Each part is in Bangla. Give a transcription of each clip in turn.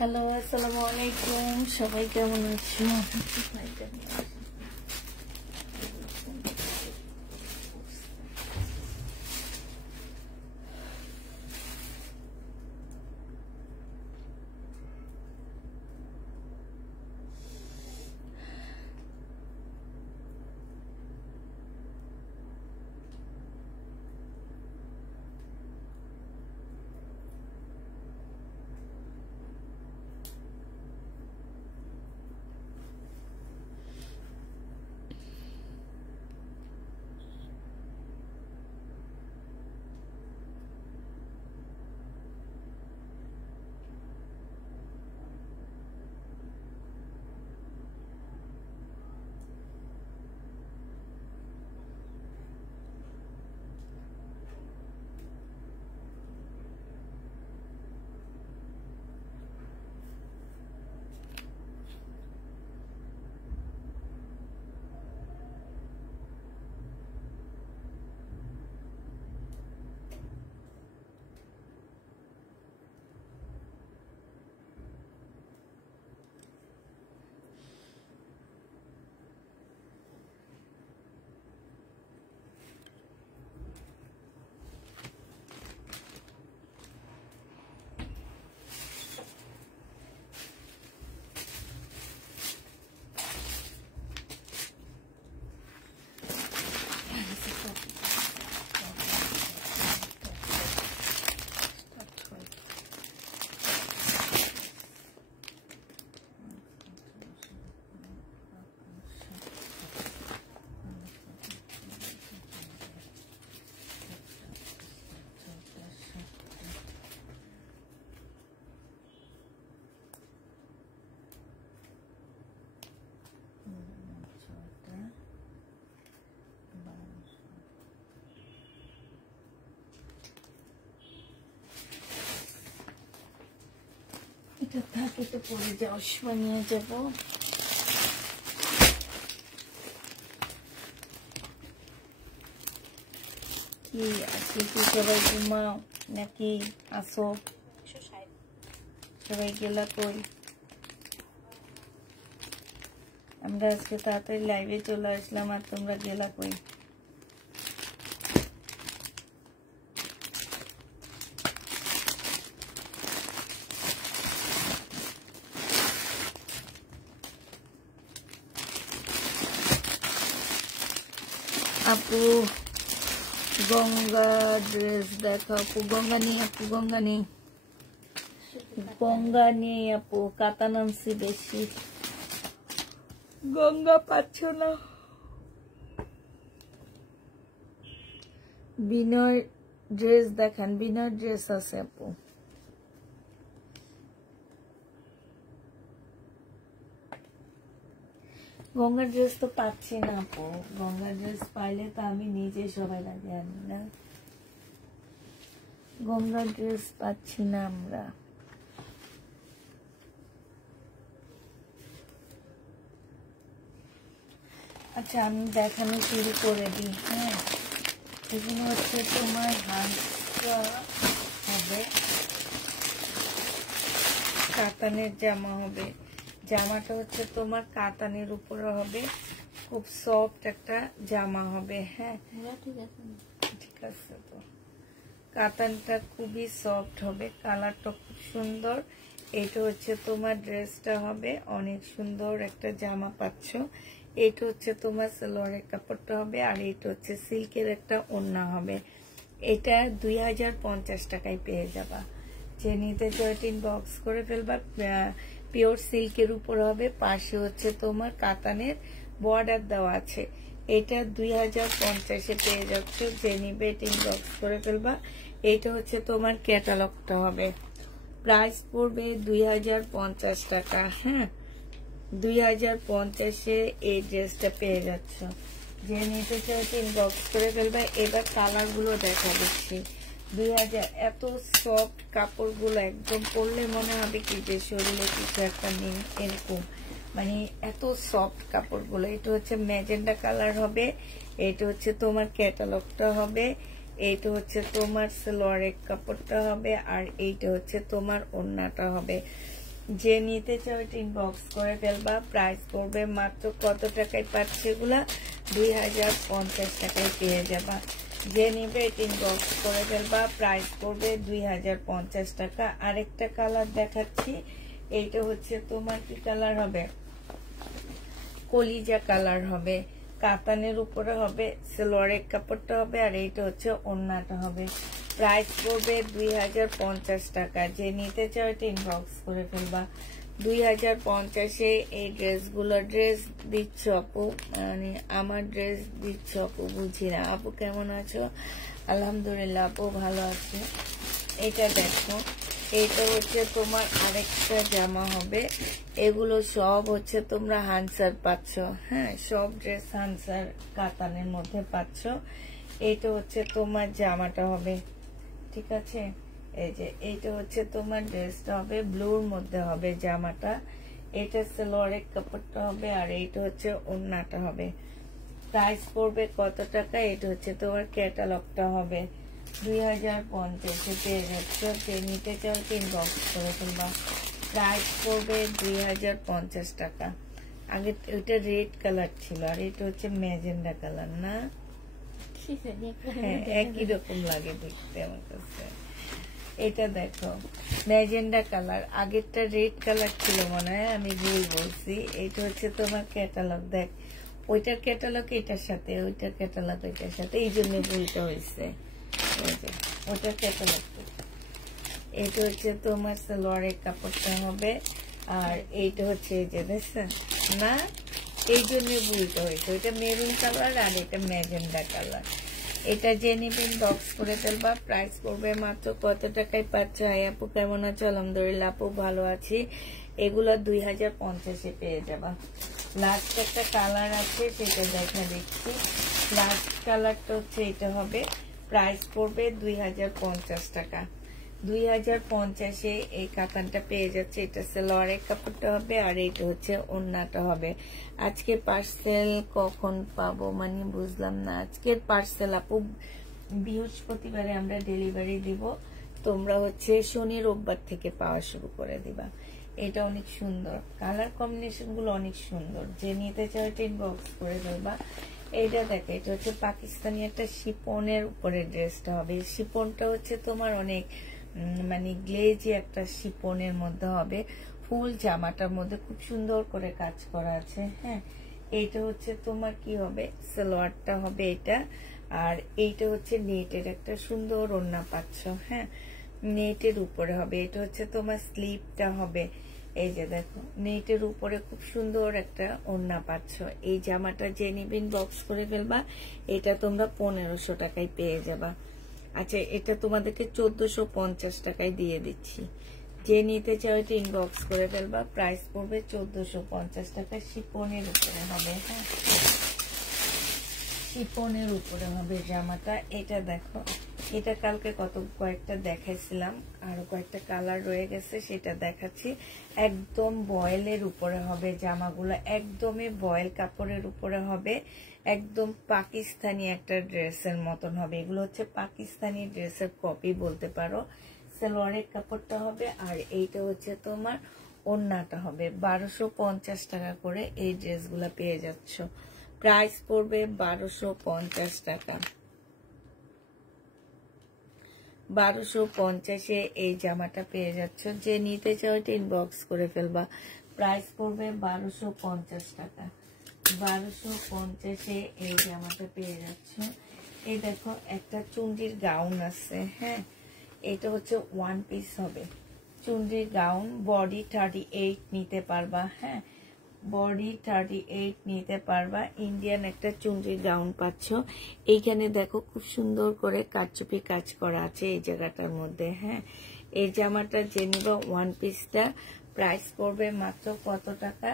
হ্যালো, আসসালামু আলাইকুম। সবাই কেমন আছো? এটা থাকে তো পরে যাওয়ার সময় নিয়ে যাবো। কি আজকে কি সবাই ঘুমাও নাকি আসো? সবাই গেলা কই? আমরা আজকে তাড়াতাড়ি লাইভে চলে আসলাম আর তোমরা গেলা কই? আপু গঙ্গা ড্রেস দেখো। আপু গঙ্গা নেই, আপু গঙ্গা নেই, গঙ্গা নেই আপু। কাতা নামছি বেশি, গঙ্গা পাচ্ছ না। বিনয় ড্রেস দেখান, বিনয় ড্রেস আছে আপু। গঙ্গা ড্রেস তো পাচ্ছি না আপু। গঙ্গা ড্রেস পাইলে তো আমি নিজে সবাই লাগে আনি না। গঙ্গা ড্রেস পাচ্ছি না আমরা। আচ্ছা আমি দেখানো শুরু করে দিই। হ্যাঁ, এগুলো হচ্ছে তোমার হাঁসটা হবে, কাতানের জামা হবে। জামাটা হচ্ছে তোমার কাতানের উপরে হবে, খুব সফট একটা জামা হবে। হ্যাঁ ঠিক আছে। তো কাতানটা খুবই সফট হবে, কালারটা খুব সুন্দর। এটা হচ্ছে তোমার ড্রেসটা হবে, অনেক সুন্দর একটা জামা পাচ্ছ। এটা হচ্ছে তোমার সালোয়ারের কাপড়টা হবে, আর এটা হচ্ছে সিল্কের একটা ওড়না হবে। এটা 2050 টাকায় পেয়ে যাবা। যে নিতে চাও ইনবক্স করে ফেলবা। পিওর সিল্কের উপর হবে, পাশে হচ্ছে তোমার কাতানের বর্ডার দেওয়া আছে। এটা 2050-এ পেয়ে যাচ্ছে। যে নিবে ইনবক্স করে ফেলবা। এটা হচ্ছে তোমার ক্যাটালগটা হবে, প্রাইস পড়বে 2050 টাকা। হ্যাঁ 2050-এ এই ড্রেসটা পেয়ে যাচ্ছ। যে নিতে চাও ইনবক্স করে ফেলবা। এবার কালার গুলো দেখা দিচ্ছি। 2000 এত সফট কাপড়গুলো, একদম পরলে মনে হবে কি যে শরীরে কিছু একটা নেই এরকম, মানে এত সফট কাপড়গুলো। এটা হচ্ছে ম্যাজেন্ডা কালার হবে। এটা হচ্ছে তোমার ক্যাটালগটা হবে। এইটা হচ্ছে তোমার সালোয়ারের কাপড়টা হবে, আর এইটা হচ্ছে তোমার ওড়নাটা হবে। যে নিতে চাও এটা ইনবক্স করে ফেলবা। প্রাইস পড়বে মাত্র কত টাকায় পাচ্ছে এগুলা? 2050 টাকায় পেয়ে যাবা। যে নিবে এটা ইনবক্স করে ফেলবা। প্রাইস পড়বে 2050 টাকা। আরেকটা কালার দেখাচ্ছি, এইটা হচ্ছে তোমার কি কালার হবে? কলিজা কালার হবে, কাতানের উপরে হবে, সালোয়ারের কাপড়টা হবে, আর এইটা হচ্ছে ওড়নাটা হবে। প্রাইস পড়বে 2050 টাকা। যে নিতে চাও এটা ইনবক্স করে ফেলবা। 2050-এ এই ড্রেসগুলো ড্রেস দিচ্ছ আপু, মানে আমার ড্রেস দিচ্ছ আপু, বুঝি না। আপু কেমন আছো? আলহামদুলিল্লাহ আপু ভালো আছে। এটা দেখো, এইটা হচ্ছে তোমার আরেকটা জামা হবে। এগুলো সব হচ্ছে তোমরা হানসার পাচ্ছ, হ্যাঁ, সব ড্রেস হানসার কাতানের মধ্যে পাচ্ছ। এইটা হচ্ছে তোমার জামাটা হবে, ঠিক আছে? এই যে এইটা হচ্ছে তোমার ড্রেসটা হবে, ব্লুর মধ্যে হবে জামাটা। এটা সালোয়ারের কাপড়টা হবে, আর এইটা হচ্ছে ওড়নাটা হবে। প্রাইস পড়বে কত টাকা? এটা হচ্ছে তোমার ক্যাটালগটা হবে 2050-এ পেয়ে যাচ্ছ। যে নিতে চাও ইনবক্স করে ফেলবা। প্রাইস পড়বে 2050 টাকা। আগে ওইটা রেড কালার ছিল, আর এটা হচ্ছে ম্যাজেন্ডা কালার না? হ্যাঁ, একই রকম লাগে দেখতে আমার কাছে। এটা দেখো ম্যাজেন্ডা কালার, আগেরটা রেড কালার ছিল মনে হয়, আমি ভুল বলছি। এটা হচ্ছে তোমার ক্যাটালগ। দেখ, ওইটার ক্যাটালগ এটার সাথে, ওইটার ক্যাটালগ এটার সাথে, এই জন্য ভুলটা হয়েছে। ওইটার ক্যাটালগ। এইটা হচ্ছে তোমার সালোয়ারের কাপড়টা হবে, আর এইটা হচ্ছে এই যে দেখছেন না, এই জন্য ভুলটা হয়েছে। ওইটা মেরুন কালার আর এটা ম্যাজেন্ডা কালার। এটা যে নিবেন বক্স করে ফেলবা। প্রাইস পড়বে মাত্র কত টাকায় পাচ্ছ? হাই আপু কেমন আছো? আলহামদুলিল্লাহ আপু ভালো আছি। এগুলো 2050-এ পেয়ে যাবা। লাস্ট একটা কালার আছে, সেটা দেখা দিচ্ছি। লাস্ট কালারটা হচ্ছে এটা হবে। প্রাইস পড়বে 2050 টাকা। 2050-এ এই কাতানটা পেয়ে যাচ্ছে। এটা সালোয়ারের কাপড়টা হবে, আর এইটা হচ্ছে ওড়নাটা হবে। আজকে পার্সেল কখন পাবো, মানে বুঝলাম না। আজকের পার্সেল আপু বৃহস্পতিবারে আমরা ডেলিভারি দিব। তোমরা হচ্ছে শনি রোববার থেকে পাওয়া শুরু করে দিবা। এটা অনেক সুন্দর, কালার কম্বিনেশন গুলো অনেক সুন্দর। যে নিতে চাও ইনবক্স করে ফেলবা। এইটা দেখো, এটা হচ্ছে পাকিস্তানি একটা শিপনের উপরে ড্রেসটা হবে। শিপনটা হচ্ছে তোমার অনেক মানে গ্লেজি একটা শিপনের মধ্যে হবে। ফুল জামাটার মধ্যে খুব সুন্দর করে কাজ করা আছে, হ্যাঁ। এইটা হচ্ছে তোমার কি হবে? সালোয়ারটা হবে এটা, আর এইটা হচ্ছে নেটের একটা সুন্দর ওড়না পাচ্ছ, হ্যাঁ, নেটের উপরে হবে। এটা হচ্ছে তোমার স্লিপটা হবে। এই যে দেখো, নেটের উপরে খুব সুন্দর একটা ওড়না পাচ্ছ। এই জামাটা যে নিবেন বক্স করে ফেলবা। এটা তোমরা 1500 টাকায় পেয়ে যাবা। আচ্ছা, এটা তোমাদেরকে 1450 টাকায় দিয়ে দিচ্ছি। যে নিতে চাও এটা ইনবক্স করে ফেলবা। প্রাইস পড়বে 1450 টাকা। শিপনের উপরে হবে, হ্যাঁ, শিপনের উপরে হবে জামাটা। এটা দেখো, এটা কালকে কয়েকটা দেখাইছিলাম, আরো কয়েকটা কালার রয়ে গেছে, সেটা দেখাচ্ছি। একদম বয়েলের উপরে হবে জামাগুলো, একদমই বয়েল কাপড়ের উপরে হবে। একদম পাকিস্তানি একটা ড্রেসের মতন হবে। এগুলো হচ্ছে পাকিস্তানি ড্রেসের কপি বলতে পারো। সালোয়ারের কাপড়টা হবে, আর এইটা হচ্ছে তোমার ওড়নাটা হবে। 1250 টাকা করে এই ড্রেসগুলা পেয়ে যাচ্ছ। প্রাইস পড়বে 1250 টাকা। 1250-এ এই জামাটা পেয়ে যাচ্ছ। যে নিতে চাও এটা ইনবক্স করে ফেলবা। প্রাইস পড়বে 1250 টাকা। 1250-এ এই জামাটা পেয়ে যাচ্ছ। এই দেখো, একটা চুন্ডির গাউন আছে, হ্যাঁ, এটা হচ্ছে ওয়ান পিস হবে। চুন্ডির গাউন, বডি 38 নিতে পারবা, হ্যাঁ, বডি 38 নিতে পারবা। ইন্ডিয়ান একটা চুন্ডির গাউন পাচ্ছ। এইখানে দেখো খুব সুন্দর করে কারচুপি কাজ করা আছে এই জায়গাটার মধ্যে, হ্যাঁ। এই জামাটা যে নিবা ওয়ান পিসটা, প্রাইস পড়বে মাত্র কত টাকা?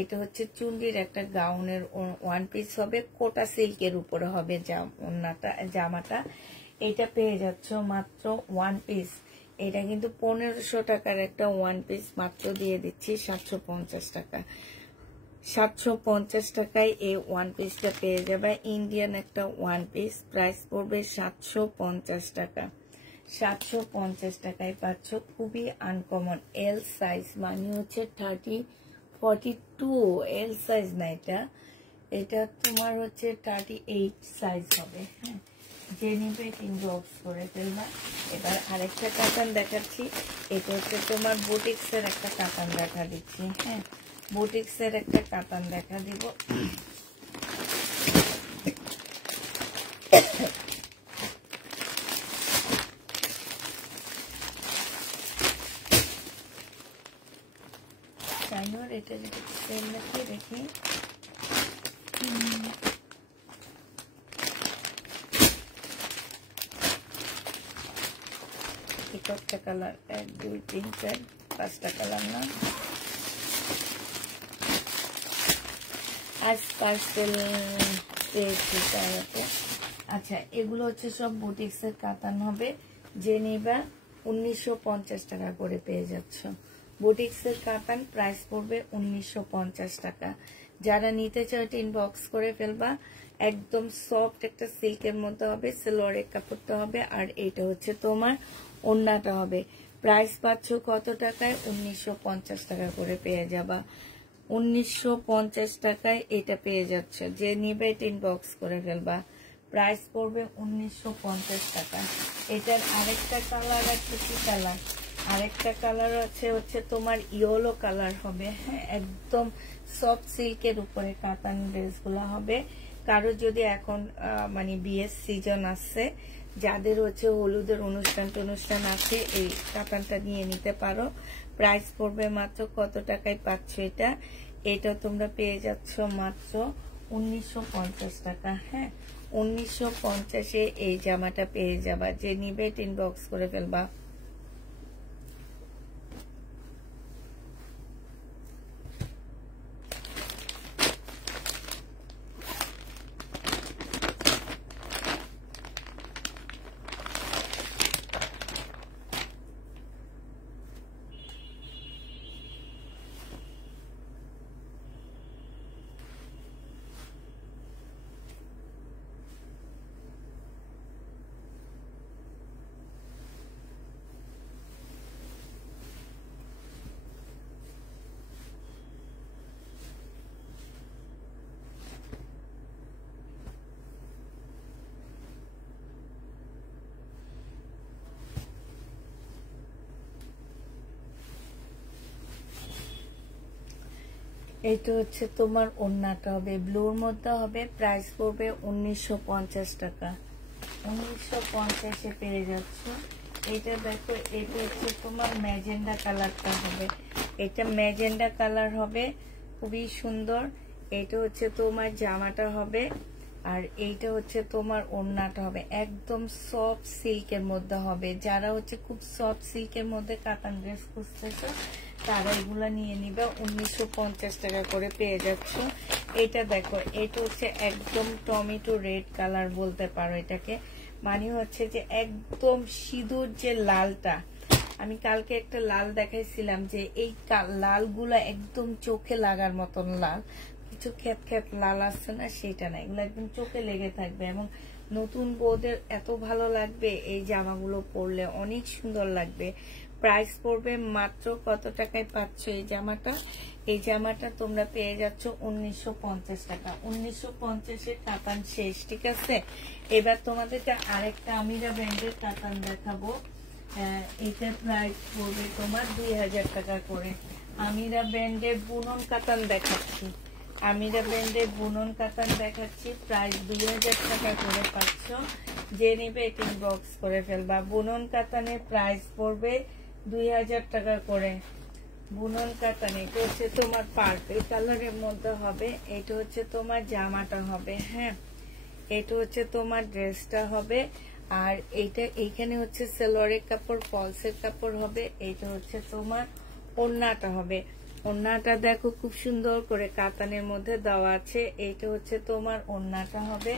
এটা হচ্ছে চুন্ডির একটা গাউনের ওয়ান পিস হবে, কোটা সিল্কের উপরে হবে জামাটা। এটা পেয়ে যাচ্ছ মাত্র ওয়ান পিস। এটা কিন্তু 1500 টাকার একটা ওয়ান পিস, মাত্র দিয়ে দিচ্ছি 750 টাকা। 750 টাকায় এই ওয়ান পিসটা পেয়ে যাবে। ইন্ডিয়ান একটা ওয়ান পিস, প্রাইস পড়বে 750 টাকা। 750 টাকায় পাচ্ছ। খুবই আনকমন এল সাইজ, মানে হচ্ছে 42 এল সাইজ না, এটা তোমার হচ্ছে 38 সাইজ হবে। হ্যাঁ, যে নিবে ইনবক্স করে ফেলবা। এবার আরেকটা কাতান দেখাচ্ছি, এটা হচ্ছে তোমার বুটিক্সের একটা কাতান দেখা দিচ্ছি। হ্যাঁ, বুটিক্সের একটা কাতান দেখা দিব। এটা যদি সেল নাকি দেখি, একটা কালার 1 2 3 4 5টা কালার না, আজ পার্সেল পেয়েছি তাইতে। আচ্ছা, এগুলো হচ্ছে সব বুটিক্সের কাতান হবে। যে নিবা 1950 টাকা করে পেয়ে যাচ্ছ। বুটিক্সের কাতান প্রাইস পড়বে 1950 টাকা। যারা নিতে চাও এটা ইনবক্স করে ফেলবা। একদম সফট একটা সিল্কের মধ্যে হবে, সালোয়ারের কাপড়টা হবে, আর এটা হচ্ছে তোমার ওড়নাটা হবে। প্রাইস পাচ্ছ কত টাকায়? 1950 টাকা করে পেয়ে যাবা। 1950 টাকায় এটা পেয়ে যাচ্ছ। যে নিবে এটা ইনবক্স করে ফেলবা। প্রাইস পড়বে 1950 টাকা। এটার আরেকটা কালার আছে, কি কালার? আরেকটা কালার আছে হচ্ছে তোমার ইয়েলো কালার হবে। হ্যাঁ, একদম সফট সিল্কের উপরে কাতান ড্রেসগুলো হবে। কারো যদি এখন মানে বিয়ের সিজন আসছে, যাদের হচ্ছে হলুদের অনুষ্ঠান আছে, এই কাতানটা নিয়ে নিতে পারো। প্রাইস পড়বে মাত্র কত টাকায় পাচ্ছ এটা? এটা তোমরা পেয়ে যাচ্ছ মাত্র 1950 টাকা। হ্যাঁ, 1950-এ এই জামাটা পেয়ে যাবা। যে নিবে ইনবক্স করে ফেলবা। এটা হচ্ছে তোমার ওড়নাটা হবে, ব্লুর মধ্যে হবে। প্রাইস পড়বে 1950 টাকা। 1950-এ পেয়ে যাচ্ছ। এটা দেখো, এটা হচ্ছে তোমার ম্যাজেন্ডা কালারটা হবে। এটা ম্যাজেন্ডা কালার হবে, খুবই সুন্দর। এটা হচ্ছে তোমার জামাটা হবে, আর এইটা হচ্ছে তোমার ওড়নাটা হবে। একদম সফট সিল্কের মধ্যে হবে। যারা হচ্ছে খুব সফট সিল্কের মধ্যে কাতান ড্রেস খুঁজতেছো, তারা এগুলা নিয়ে নিবে। 1950 টাকা করে পেয়ে যাচ্ছ। এটা দেখো, এটা হচ্ছে একদম টমেটো রেড কালার বলতে পারো এটাকে। মানে হচ্ছে যে একদম সিঁদুর যে লালটা, আমি কালকে একটা লাল দেখাইছিলাম, যে এই লালগুলা একদম চোখে লাগার মতন লাল। কিছু খ্যাত খ্যাত লাল আসছে না, সেটা না, এগুলো একদম চোখে লেগে থাকবে। এবং নতুন বউদের এত ভালো লাগবে এই জামাগুলো পরলে, অনেক সুন্দর লাগবে। প্রাইস পড়বে মাত্র কত টাকায় পাচ্ছ এই জামাটা? এই জামাটা তোমরা পেয়ে যাচ্ছ 1950 টাকা। 1950-এর কাতান শেষ, ঠিক আছে? এবার তোমাদেরকে আরেকটা আমিরা ব্র্যান্ডের কাতান দেখাবো। এটার প্রাইস পড়বে তোমার 2000 টাকা করে। আমিরা ব্র্যান্ডের বুনন কাতান দেখাচ্ছি। আমিরা ব্র্যান্ডের বুনন কাতান দেখাচ্ছি। প্রাইস 2000 টাকা করে পাচ্ছ। যে নেবে এটা ইনবক্স করে ফেলবা। বুনন কাতানের প্রাইস পড়বে 2000 টাকা করে। বুনন কাতান, এটা হচ্ছে তোমার পার্পল কালারের মধ্যে হবে। এটা হচ্ছে তোমার জামাটা হবে। হ্যাঁ, এটা হচ্ছে তোমার ড্রেসটা হবে। আর এইটা এইখানে হচ্ছে সালোয়ারের কাপড়, ফলসের কাপড় হবে। এইটা হচ্ছে তোমার ওড়নাটা হবে। ওড়নাটা দেখো খুব সুন্দর করে কাতানের মধ্যে দেওয়া আছে। এইটা হচ্ছে তোমার ওড়নাটা হবে।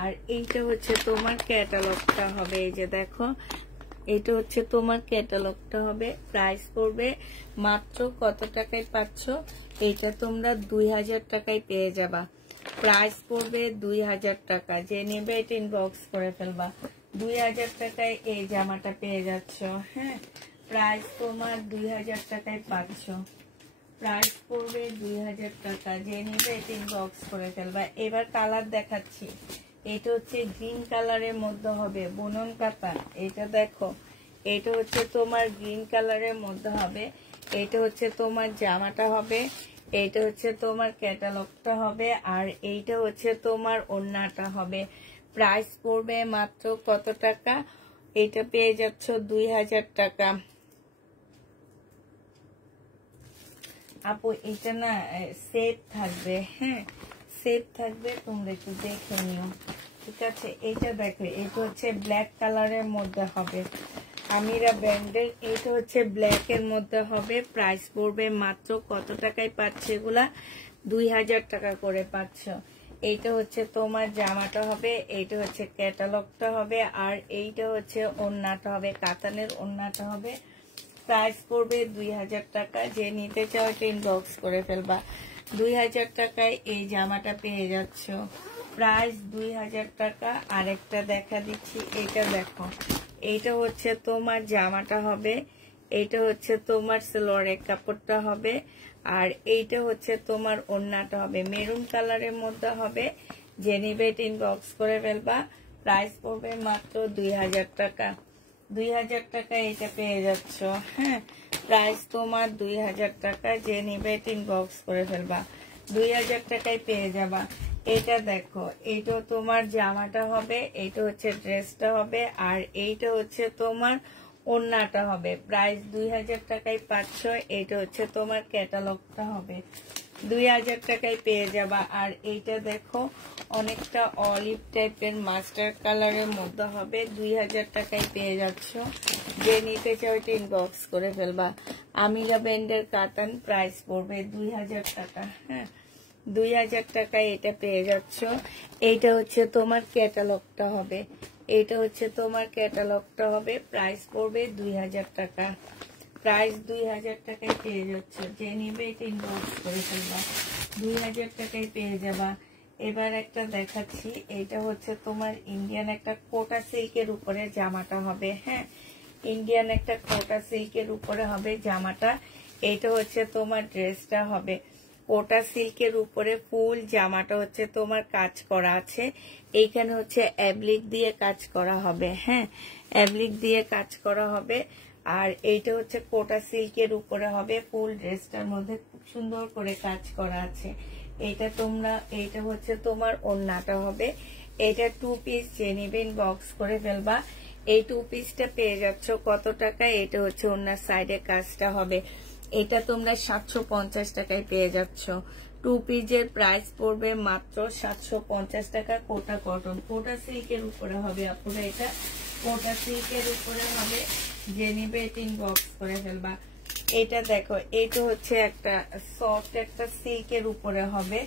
আর এইটা হচ্ছে তোমার ক্যাটালগটা হবে। এই যে দেখো, এটা হচ্ছে তোমার ক্যাটালগটা হবে। প্রাইস পড়বে মাত্র কত টাকায় পাচ্ছ? এটা তোমরা 2000 টাকায় পেয়ে যাবা। প্রাইস পড়বে 2000 টাকা। যে নেবে এটা ইনবক্স করে ফেলবা। 2000 টাকায় এই জামাটা পেয়ে যাচ্ছ। হ্যাঁ, প্রাইস তোমার 2000 টাকায় পাচ্ছ। প্রাইস পড়বে 2000 টাকা। যে নিবে ইনবক্স করে ফেলবা। এবার কালার দেখাচ্ছি। এটা হচ্ছে গ্রিন কালারের মধ্যে হবে, বুনন কাতান। এটা দেখো, এটা হচ্ছে তোমার গ্রিন কালারের মধ্যে হবে। এটা হচ্ছে তোমার জামাটা হবে, এটা হচ্ছে তোমার ক্যাটালগটা হবে, আর এইটা হচ্ছে তোমার ওড়নাটা হবে। প্রাইস পড়বে মাত্র কত টাকা? এটা পেয়ে যাচ্ছ 2000 টাকা। আপু এটা না সেট থাকবে, হ্যাঁ সেট থাকবে, তোমরা একটু দেখে নিও, ঠিক আছে? এটা দেখো, এটা হচ্ছে ব্ল্যাক কালারের মধ্যে হবে, আমিরা ব্র্যান্ডের। এটা হচ্ছে ব্ল্যাক এর মধ্যে হবে। প্রাইস পড়বে মাত্র কত টাকায় পাচ্ছে এগুলা? 2000 টাকা করে পাচ্ছ। এইটা হচ্ছে তোমার জামাটা হবে, এইটা হচ্ছে ক্যাটালগটা হবে, আর এইটা হচ্ছে ওড়নাটা হবে, কাতানের ওড়নাটা হবে। প্রাইস পড়বে 2000 টাকা। যে নিতে চাও এটা ইনবক্স করে ফেলবা। 2000 টাকায় এই জামাটা পেয়ে যাচ্ছ। প্রাইস 2000 টাকা। আরেকটা দেখা দিচ্ছি, এটা দেখো, এইটা হচ্ছে তোমার জামাটা হবে, এইটা হচ্ছে তোমার সালোয়ারের কাপড়টা হবে, আর এইটা হচ্ছে তোমার ওড়নাটা হবে, মেরুন কালারের মধ্যে হবে। যে নিবে ইনবক্স করে ফেলবা। প্রাইস পড়বে মাত্র 2000 টাকা। 2000 টাকা এটা পেয়ে যাচ্ছ। হ্যাঁ, প্রাইস তোমার 2000 টাকা। যে নিবে ইনবক্স করে ফেলবা। 2000 টাকায় পেয়ে যাবা। এটা দেখো, এইটা তোমার জামাটা হবে, এইটা হচ্ছে ড্রেসটা হবে, আর এইটা হচ্ছে তোমার ওড়নাটা হবে। প্রাইস 2000 টাকায় পাচ্ছ। এইটা হচ্ছে তোমার ক্যাটালগটা হবে, 2000 টাকায় পেয়ে যাবা। আর এইটা দেখো, অনেকটা অলিভ টাইপের মাস্টার কালারের মধ্যে হবে, 2000 টাকায় পেয়ে যাচ্ছ। যে নিতে চাও এটা ইনবক্স করে ফেলবা। আমিরা ব্র্যান্ডের কাতান। প্রাইস পড়বে 2000 টাকা। হ্যাঁ, 2000 টাকায় এটা পেয়ে যাচ্ছ। এইটা হচ্ছে তোমার ক্যাটালগটা হবে, এইটা হচ্ছে তোমার ক্যাটালগটা হবে। প্রাইস পড়বে 2000 টাকা। প্রাইস 2000 টাকায় পেয়ে যাচ্ছ। যে নিবে এটা ইনবক্স করে ফেলবা। 2000 টাকায় পেয়ে যাবা। এবার একটা দেখাচ্ছি, এটা হচ্ছে তোমার ইন্ডিয়ান একটা কোটা সিল্কের উপরে জামাটা হবে। হ্যাঁ, ইন্ডিয়ান একটা কোটা সিল্কের উপরে হবে জামাটা। এটা হচ্ছে তোমার ড্রেসটা হবে, কোটা সিল্কের উপরে ফুল জামাটা হচ্ছে তোমার কাজ করা আছে। এইখানে হচ্ছে অ্যাবলিক দিয়ে কাজ করা হবে। হ্যাঁ, অ্যাবলিক দিয়ে কাজ করা হবে। আর এইটা হচ্ছে কোটা সিল্কের উপরে হবে, ফুল ড্রেসটার মধ্যে খুব সুন্দর করে কাজ করা আছে। এইটা হচ্ছে তোমার ওড়নাটা হবে। এটা 2 পিস। যে নিবেন বক্স করে ফেলবা। এই 2 পিসটা পেয়ে যাচ্ছ কত টাকা? এটা হচ্ছে ওড়নার সাইডে কাজটা হবে। এটা তোমরা 750 টাকায় পেয়ে যাচ্ছ। 2 পিসের প্রাইস পড়বে মাত্র 750 টাকা। কোটা কটন, কোটা সিল্কের উপরে হবে আপুরা, এটা কোটা সিল্কের উপরে হবে। যে নিবে ইনবক্স করে ফেলবা। এটা দেখো, এটা হচ্ছে একটা সফট একটা সিল্কের উপরে হবে,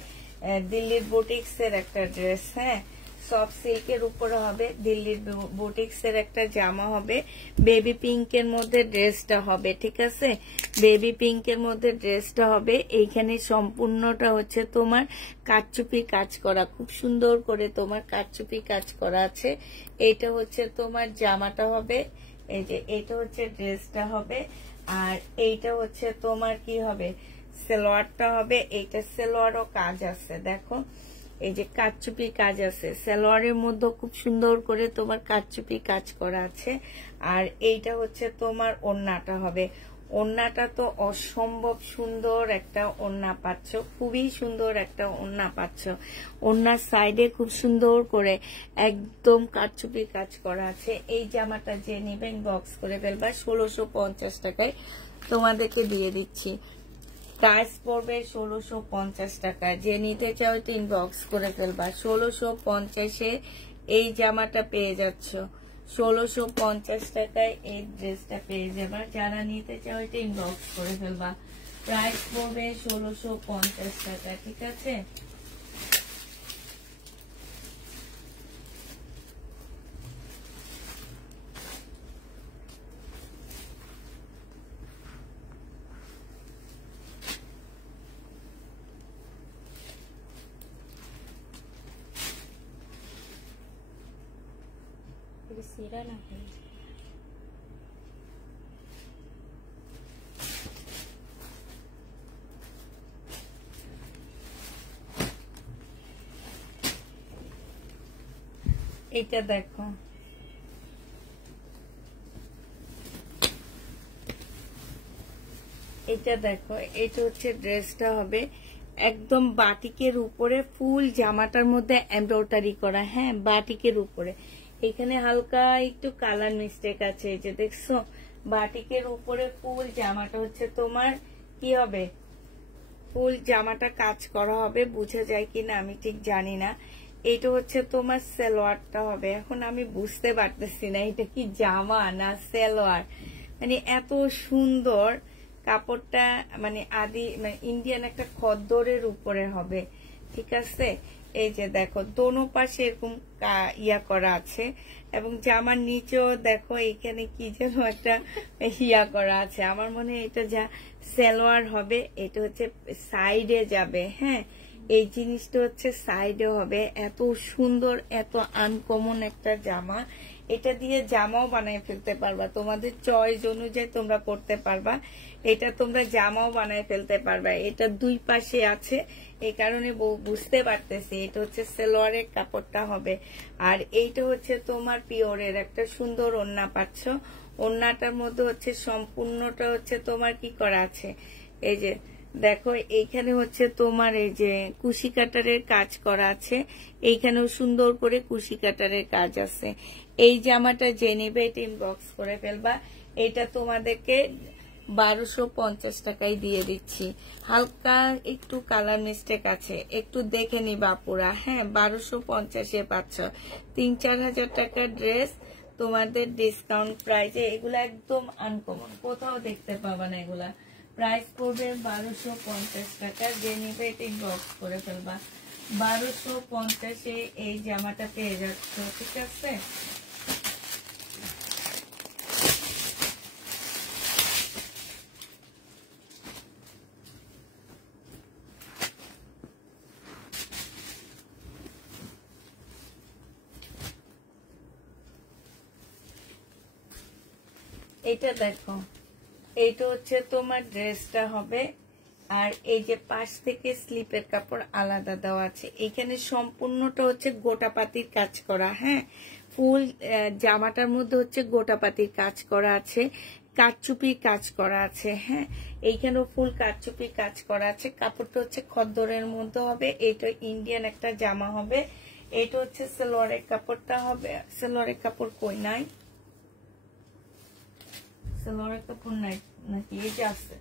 দিল্লির বুটিক্স এর একটা ড্রেস। হ্যাঁ, সফট সিল্কের উপরে হবে, দিল্লির বুটিক্স এর একটা জামা হবে, বেবি পিঙ্কের মধ্যে ড্রেসটা হবে, ঠিক আছে? বেবি পিঙ্কের মধ্যে ড্রেসটা হবে। এইখানে সম্পূর্ণটা হচ্ছে তোমার কারচুপি কাজ করা, খুব সুন্দর করে তোমার কারচুপি কাজ করা আছে। এটা হচ্ছে তোমার জামাটা হবে, এই যে এটা হচ্ছে ড্রেসটা হবে, আর এইটা হচ্ছে তোমার কি হবে, সালোয়ারটা হবে। এইটা সালোয়ারও কাজ আছে, দেখো এই যে কারচুপি কাজ আছে সালোয়ারের মধ্যে, খুব সুন্দর করে তোমার কারচুপি কাজ করা আছে। আর এইটা হচ্ছে তোমার ওড়নাটা হবে। ওড়নাটা তো অসম্ভব সুন্দর একটা ওড়না পাচ্ছ, খুবই সুন্দর একটা ওড়না পাচ্ছ। ওড়নার সাইডে খুব সুন্দর করে একদম কারচুপি কাজ করা আছে। এই জামাটা যে নেবেন বক্স করে ফেলবা। 1650 টাকায় তোমাদেরকে দিয়ে দিচ্ছি। প্রাইস পড়বে 1650 টাকা। যে নিতে চাও ইনবক্স করে ফেলবা। 1650-এ এই জামাটা পেয়ে যাচ্ছ। 1650 টাকায় এই ড্রেসটা পেয়ে যাবা। যারা নিতে চাও ইনবক্স করে ফেলবা। প্রাইস পড়বে 1650 টাকা, ঠিক আছে? এটা দেখো, এটা দেখো, এটা হচ্ছে ড্রেসটা হবে একদম বাটিকের উপরে, ফুল জামাটার মধ্যে এমব্রয়ডারি করা। হ্যাঁ, বাটিকের উপরে। এখানে হালকা একটু কালার মিস্টেক আছে, এই যে দেখছো, বাটিকের উপরে ফুল জামাটা হচ্ছে তোমার কি হবে, ফুল জামাটা কাজ করা হবে। বুঝা যায় কিনা আমি ঠিক জানি না। এটা হচ্ছে তোমার সালোয়ারটা হবে। এখন আমি বুঝতে পারতেছি না এটা কি জামা না সালোয়ার, মানে এত সুন্দর কাপড়টা, মানে মানে ইন্ডিয়ান একটা খদ্দরের উপরে হবে। ঠিক আছে, এই যে দেখো দোনো পাশে এরকম ইয়া করা আছে, এবং জামার নিচেও দেখো এখানে কি যেন একটা ইয়া করা আছে। আমার মনে হয় এটা যা সালোয়ার হবে, এটা হচ্ছে সাইডে যাবে। হ্যাঁ, এই জিনিসটা হচ্ছে সাইডে হবে। এত সুন্দর, এত আনকমন একটা জামা। এটা দিয়ে জামাও বানিয়ে ফেলতে পারবা, তোমাদের চয়েস অনুযায়ী তোমরা করতে পারবা। এটা তোমরা জামাও বানিয়ে ফেলতে পারবা। এটা দুই পাশে আছে, এই কারণে বুঝতে পারতেছি এটা হচ্ছে সালোয়ারের কাপড়টা হবে। আর এইটা হচ্ছে তোমার পিওরের একটা সুন্দর ওড়না পাচ্ছ। ওড়নাটার মধ্যে হচ্ছে সম্পূর্ণটা হচ্ছে তোমার কি করা আছে, এই যে দেখো, এইখানে হচ্ছে তোমার এই যে কুশি কাটারের কাজ করা আছে, এইখানেও সুন্দর করে কুশি কাটারের কাজ আছে। এই জামাটা যে নেবে এটা ইনবক্স করে ফেলবা। এটা তোমাদেরকে 1250 টাকায় দিয়ে দিচ্ছি। হালকা একটু কালার মিস্টেক আছে, একটু দেখে নিবা পুরা। হ্যাঁ, 1250-এ পাচ্ছ 3-4 হাজার টাকার ড্রেস তোমাদের ডিসকাউন্ট প্রাইসে। এগুলা একদম আনকমন, কোথাও দেখতে পাবা না। এগুলা প্রাইস পড়বে 1250 টাকা। যে নিবে এটা ইনবক্স করে ফেলবা। 1250-এ এই জামাটা পেয়ে যাচ্ছ। ঠিক আছে, এটা দেখো, এইটা হচ্ছে তোমার ড্রেসটা হবে। আর এই যে পাশ থেকে স্লিপের কাপড় আলাদা দেওয়া আছে। এখানে সম্পূর্ণটা হচ্ছে গোটাপাতির কাজ করা। হ্যাঁ, ফুল জামাটার মধ্যে হচ্ছে গোটাপাতির কাজ করা আছে, কারচুপির কাজ করা আছে। হ্যাঁ, এইখানেও ফুল কারচুপির কাজ করা আছে। কাপড়টা হচ্ছে খদ্দরের মধ্যে হবে। এটা ইন্ডিয়ান একটা জামা হবে। এটা হচ্ছে সালোয়ারের কাপড়টা হবে। সালোয়ারের কাপড় কই নাই, সালোয়ারের কাপড় নাই নাকি, এই যে আছে,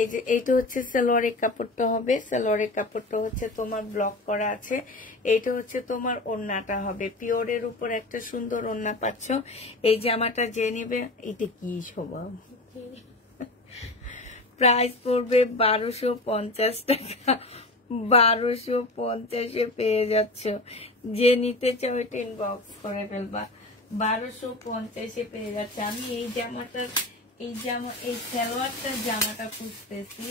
এই যে এইটা হচ্ছে সালোয়ারের কাপড়টা হবে। সালোয়ারের কাপড়টা হচ্ছে তোমার ব্লক করা আছে। এইটা হচ্ছে তোমার ওড়নাটা হবে। পিওরের উপর একটা সুন্দর ওড়না পাচ্ছ। এই জামাটা যে নিবে, এটা কি স্বভাব, প্রাইস পড়বে 1250 টাকা। 1250-এ পেয়ে যাচ্ছ। যে নিতে চাও এটা ইনবক্স করে ফেলবা। 1250-এ পেয়ে যাচ্ছে। আমি এই জামাটার এই সালোয়ারটার জামাটা খুঁজতেছি,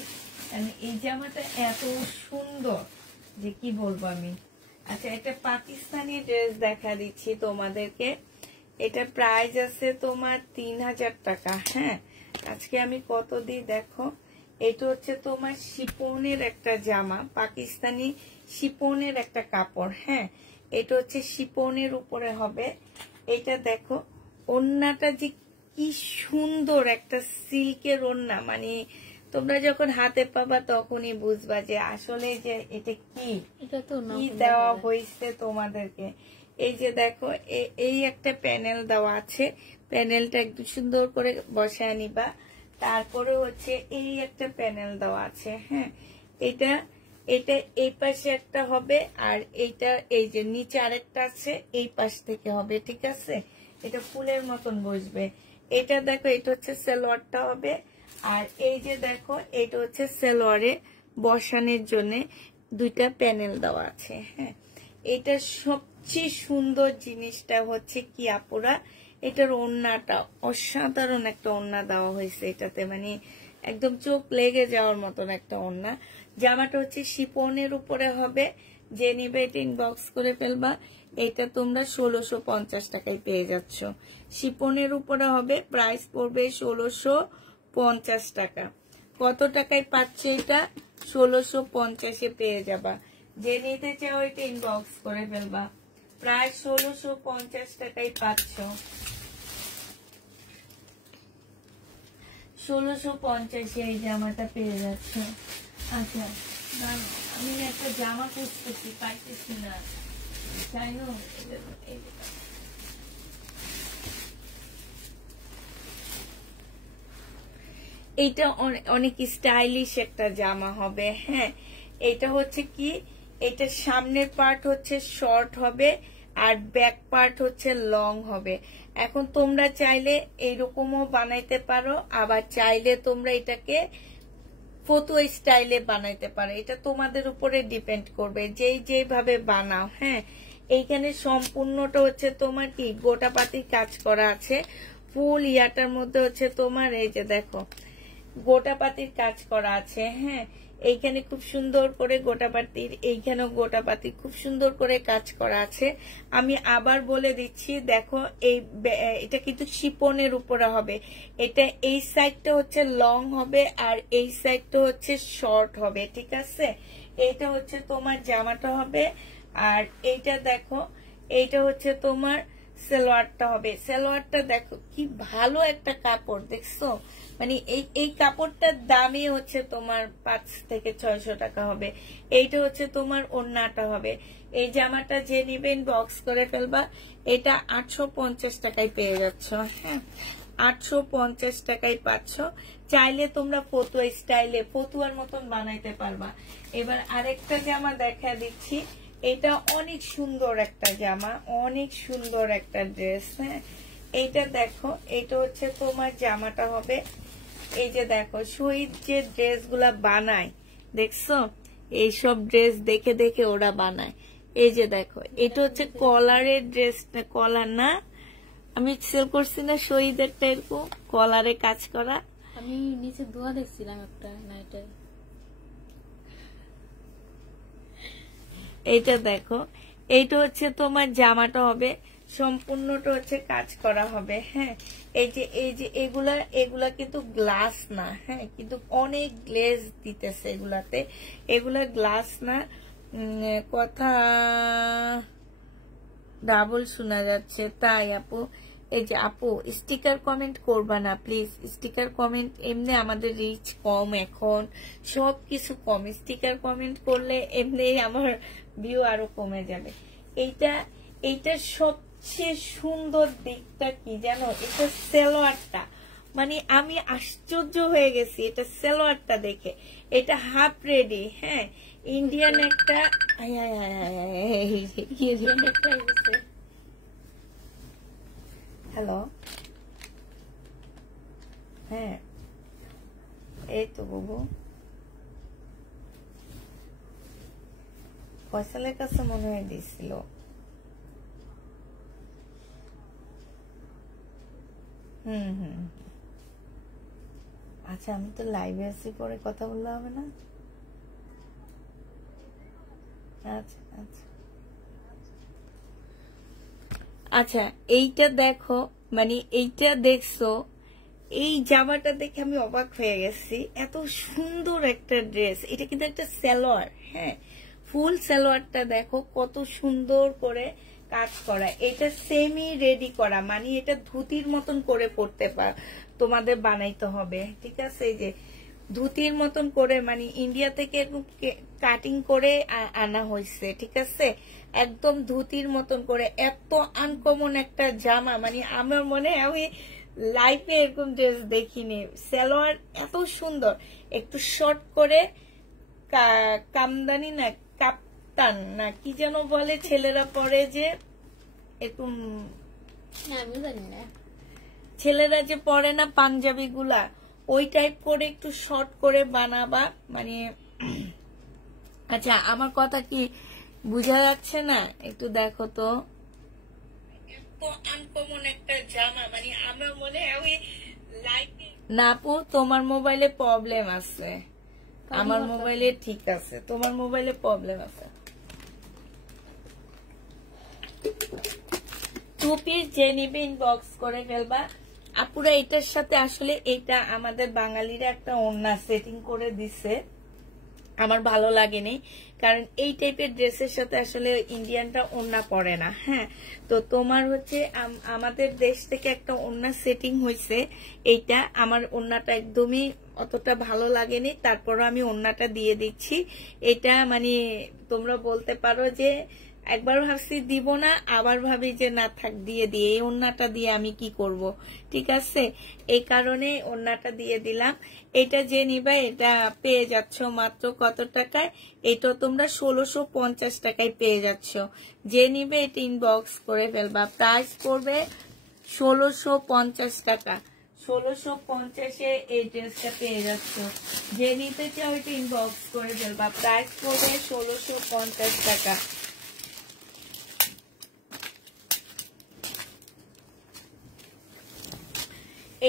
এই জামাটা এত সুন্দর যে কি বলবো আমি। আচ্ছা, এটা পাকিস্তানি ড্রেস দেখা দিচ্ছি তোমাদেরকে। এটা প্রাইস আছে তোমার 3000 টাকা। হ্যাঁ, আজকে আমি কত দিই দেখো। এটা হচ্ছে তোমার শিপনের একটা জামা, পাকিস্তানি শিপনের একটা কাপড়। হ্যাঁ, এটা হচ্ছে শিপনের উপরে হবে। এটা দেখো, ওড়নাটা যে কি সুন্দর একটা সিল্কের ওড়না, মানে তোমরা যখন হাতে পাবা তখনই বুঝবা যে আসলে যে এটা কি দেওয়া হয়েছে তোমাদেরকে। এই যে দেখো, এই একটা প্যানেল দেওয়া আছে। প্যানেলটা একটু সুন্দর করে বসায় নিবা। তারপরে হচ্ছে এই একটা প্যানেল দেওয়া আছে। হ্যাঁ, এটা এই পাশে একটা হবে, আর এইটা এই যে নিচে আরেকটা আছে, এই পাশ থেকে হবে। ঠিক আছে, এটা ফুলের মতন বসবে। এটা দেখো, এটা হচ্ছে সালোয়ারটা হবে। আর এই যে দেখো, এটা হচ্ছে সালোয়ারে বসানোর জন্য দুইটা প্যানেল দেওয়া আছে। হ্যাঁ, এটা সবচেয়ে সুন্দর জিনিসটা হচ্ছে কি আপুরা, এটার ওড়নাটা অসাধারণ একটা ওড়না দেওয়া হয়েছে এটাতে, মানে একদম চোখ লেগে যাওয়ার মতন একটা ওড়না। জামাটা হচ্ছে শিপনের উপরে হবে। যে নিবে এটা ইনবক্স করে ফেলবা। এটা তোমরা 1650 টাকায় পেয়ে যাচ্ছ। শিপনের উপরে হবে, প্রাইস পড়বে 1650 টাকা। কত টাকায় পাচ্ছে এটা? 1650-এ পেয়ে যাবা। যে নিতে চাও এটা ইনবক্স করে ফেলবা। প্রায় 1650 টাকায় পাচ্ছ। 1650-এ এই জামাটা পেয়ে যাচ্ছ। আচ্ছা আমি একটা জামা খুঁজতেছি, পাইতেছি না। চাই না এইটা অনেক স্টাইলিশ একটা জামা হবে। হ্যাঁ, এটা হচ্ছে কি, এটা সামনের পার্ট হচ্ছে শর্ট হবে আর ব্যাক পার্ট হচ্ছে লং হবে। এখন তোমরা চাইলে এইরকমও বানাইতে পারো, আবার চাইলে তোমরা এটাকে ফতুয়া স্টাইলে বানাইতে পারো। এটা তোমাদের উপরে ডিপেন্ড করবে, যেভাবে বানাও। হ্যাঁ, এইখানে সম্পূর্ণটা হচ্ছে তোমার কি গোটাপাতির কাজ করা আছে। ফুল ইয়াটার মধ্যে হচ্ছে তোমার এই যে দেখো গোটাপাতির কাজ করা আছে। হ্যাঁ, এইখানে খুব সুন্দর করে গোটাপাতির, এইখানেও গোটাপাতি খুব সুন্দর করে কাজ করা আছে। আমি আবার বলে দিচ্ছি, দেখো এটা কিন্তু শিপনের উপরে হবে। এটা এই সাইডটা হচ্ছে লং হবে আর এই সাইডটা হচ্ছে শর্ট হবে। ঠিক আছে, এইটা হচ্ছে তোমার জামাটা হবে। আর এইটা দেখো, এইটা হচ্ছে তোমার সালোয়ারটা হবে। সালোয়ারটা দেখো কি ভালো একটা কাপড়, দেখছো? মানে এই কাপড়টার দামই হচ্ছে তোমার 5 থেকে 600 টাকা হবে। এইটা হচ্ছে তোমার ওড়নাটা হবে। এই জামাটা যে নিবেন বক্স করে ফেলবা। এটা 850 টাকায় পেয়ে যাচ্ছ। হ্যাঁ, 850 টাকায় পাচ্ছ। চাইলে তোমরা ফতুয়া স্টাইলে ফতুয়ার মতন বানাইতে পারবা। এবার আরেকটা জামা দেখা দিচ্ছি। এটা অনেক সুন্দর একটা জামা, অনেক সুন্দর একটা ড্রেস। হ্যাঁ, এইটা দেখো, এটা হচ্ছে তোমার জামাটা হবে। এই যে দেখো শহীদ যে ড্রেসগুলা বানায়, দেখছো? এইসব ড্রেস দেখে দেখে ওরা বানায়। এই যে দেখো, এটা হচ্ছে কলারের ড্রেসটা, কলার না, আমি সেল করছি না শহীদেরটা এরকম কলারে কাজ করা। আমি নিচে দোয়া দেখছিলাম একটা নাইটে। এইটা দেখো, এইটা হচ্ছে তোমার জামাটা হবে, সম্পূর্ণটা হচ্ছে কাজ করা হবে। হ্যাঁ, এই যে এগুলা কিন্তু গ্লাস না। হ্যাঁ, কিন্তু অনেক গ্লেজ দিতেছে এগুলাতে। এগুলা গ্লাস না, কথা ডাবল শোনা যাচ্ছে। তাই আপু, এই যে আপু স্টিকার কমেন্ট করবা না প্লিজ। স্টিকার কমেন্ট এমনি আমাদের রিচ কম, এখন সবকিছু কম। স্টিকার কমেন্ট করলে এমনি আমার ভিউ আরো কমে যাবে। এইটা সবচেয়ে সুন্দর দিকটা কি জানো? এটা সালোয়ারটা, মানে আমি আশ্চর্য হয়ে গেছি এটা সালোয়ারটা দেখে। এটা হাফ রেডি। হ্যাঁ, ইন্ডিয়ান একটা হ্যালো, হ্যাঁ এই তো বাবু ফয়সালের কাছে মনে হয় দিছিল। আচ্ছা, আমি তো লাইভে আছি, পরে কথা বললে হবে না? আচ্ছা আচ্ছা আচ্ছা, এইটা দেখো, মানে এইটা দেখছো, এই জামাটা দেখে আমি অবাক হয়ে গেছি। এত সুন্দর একটা ড্রেস, এটা কিন্তু একটা সালোয়ার। হ্যাঁ, ফুল সালোয়ারটা দেখো কত সুন্দর করে কাজ করা। এটা সেমি রেডি করা, মানে এটা ধুতির মতন করে পড়তে তোমাদের বানাইতে হবে। ঠিক আছে, এই যে ধুতির মতন করে, মানে ইন্ডিয়া থেকে কাটিং করে আনা হয়েছে। ঠিক আছে, একদম ধুতির মতন করে। এত আনকমন একটা জামা, মানে আমার মনে হয় আমি লাইফে এরকম ড্রেস দেখিনি। সালোয়ার এত সুন্দর, একটু শর্ট করে কামদানি না কাপ্তান না কি যেন বলে ছেলেরা পরে, যে এরকম ছেলেরা যে পরে না পাঞ্জাবি গুলা, ওই টাইপ করে একটু শর্ট করে বানাবা। মানে আচ্ছা, আমার কথা কি বুঝা যাচ্ছে না? একটু দেখো তো। আনকমন একটা জামা, মানে আমার মনে হয় না আপু, তোমার মোবাইলে প্রবলেম আছে, আমার মোবাইলে ঠিক আছে, তোমার মোবাইলে প্রবলেম আছে। 2 পিস যে নিবে ইনবক্স করে ফেলবা। আপুরা এটার সাথে আসলে এটা আমাদের বাঙালিরা একটা ওড়না সেটিং করে দিছে, আমার ভালো লাগেনি, কারণ এই টাইপের ড্রেসের সাথে আসলে ইন্ডিয়ানটা ওড়না পরে না। হ্যাঁ, তো তোমার হচ্ছে আমাদের দেশ থেকে একটা ওড়না সেটিং হয়েছে, এইটা আমার ওড়নাটা একদমই অতটা ভালো লাগেনি, তারপরও আমি ওড়নাটা দিয়ে দিচ্ছি। এটা মানে তোমরা বলতে পারো যে একবার ভাবছি দিব না, আবার ভাবি যে না থাক দিয়ে দিয়ে, এই ওড়নাটা দিয়ে আমি কি করব, ঠিক আছে, এই কারণে ওড়নাটা দিয়ে দিলাম। এটা যে নিবা এটা পেয়ে যাচ্ছ মাত্র কত টাকায়, এটা তোমরা 1650 টাকায় পেয়ে যাচ্ছ। যে নিবে এটা ইনবক্স করে ফেলবা, প্রাইস পড়বে 1650 টাকা। 1650-এ এই ড্রেসটা পেয়ে যাচ্ছ। যে নিতে চাও এটা ইনবক্স করে ফেলবা, প্রাইস পড়বে 1650 টাকা।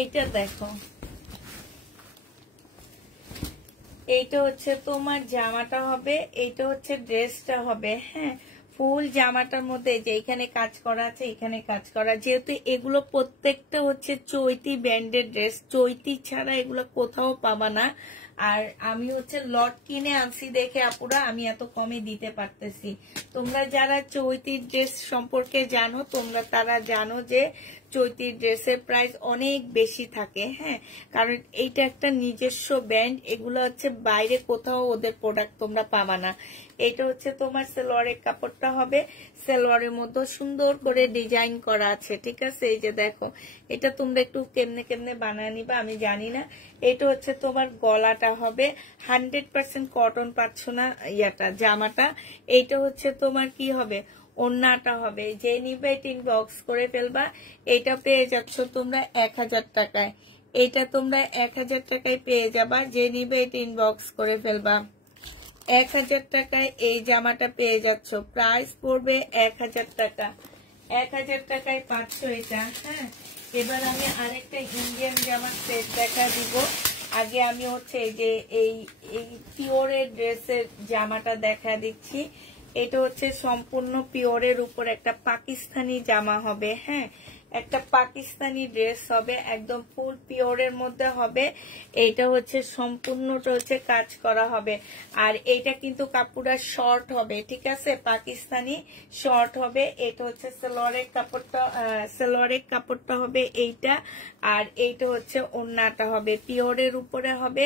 এইটা দেখো, এইটা হচ্ছে তোমার জামাটা হবে, এইটা হচ্ছে ড্রেসটা হবে। হ্যাঁ, ফুল জামাটার মধ্যে যে এখানে কাজ করা আছে, এখানে কাজ করা, যেহেতু এগুলো প্রত্যেকটা হচ্ছে চৈতি ব্র্যান্ডের ড্রেস, চৈতি ছাড়া এগুলো কোথাও পাবা না। আর আমি হচ্ছে লট কিনে আনছি দেখে আপুরা আমি এত কমে দিতে পারতেছি। তোমরা যারা চৈতির ড্রেস সম্পর্কে জানো, তোমরা তারা জানো যে চৈতির ড্রেসের প্রাইস অনেক বেশি থাকে। হ্যাঁ, কারণ এইটা একটা নিজস্ব ব্র্যান্ড, এগুলো হচ্ছে বাইরে কোথাও ওদের প্রোডাক্ট তোমরা পাবা না। এটা হচ্ছে তোমার সালোয়ারের কাপড়টা হবে, সালোয়ারের মধ্যে সুন্দর করে ডিজাইন করা আছে, ঠিক আছে। এই যে দেখো, এটা তোমরা একটু কেমনে কেমনে বানায় নিবা আমি জানি না। এটা হচ্ছে তোমার গলাটা হবে, 100% কটন পাচ্ছ না ইয়াটা জামাটা। এইটা হচ্ছে তোমার কি হবে, ওড়নাটা হবে। যে নিবে এটা ইনবক্স করে ফেলবা, এটা পেয়ে যাচ্ছ তোমরা 1000 টাকায়। এটা তোমরা 1000 টাকায় পেয়ে যাবা, যে নিবে এটা ইনবক্স করে ফেলবা। 1000 টাকায় এই জামাটা পেয়ে যাচ্ছ, প্রাইস পড়বে 1000 টাকা। 1000 টাকায় পাচ্ছ এটা। হ্যাঁ, এবার আমি আরেকটা ইন্ডিয়ান জামার সেট দেখা দিব। আগে আমি হচ্ছে যে এই পিওরের ড্রেসের জামাটা দেখা দিচ্ছি। এটা হচ্ছে সম্পূর্ণ পিওরের উপর একটা পাকিস্তানি জামা হবে। হ্যাঁ, একটা পাকিস্তানি ড্রেস হবে, একদম ফুল পিওরের মধ্যে হবে। এইটা হচ্ছে সম্পূর্ণটা হচ্ছে কাজ করা হবে, আর এইটা কিন্তু কাপড়টা শর্ট হবে, ঠিক আছে, পাকিস্তানি শর্ট হবে। এটা হচ্ছে সালোয়ারের কাপড়টা হবে এইটা, আর এইটা হচ্ছে ওড়নাটা হবে, পিওরের উপরে হবে।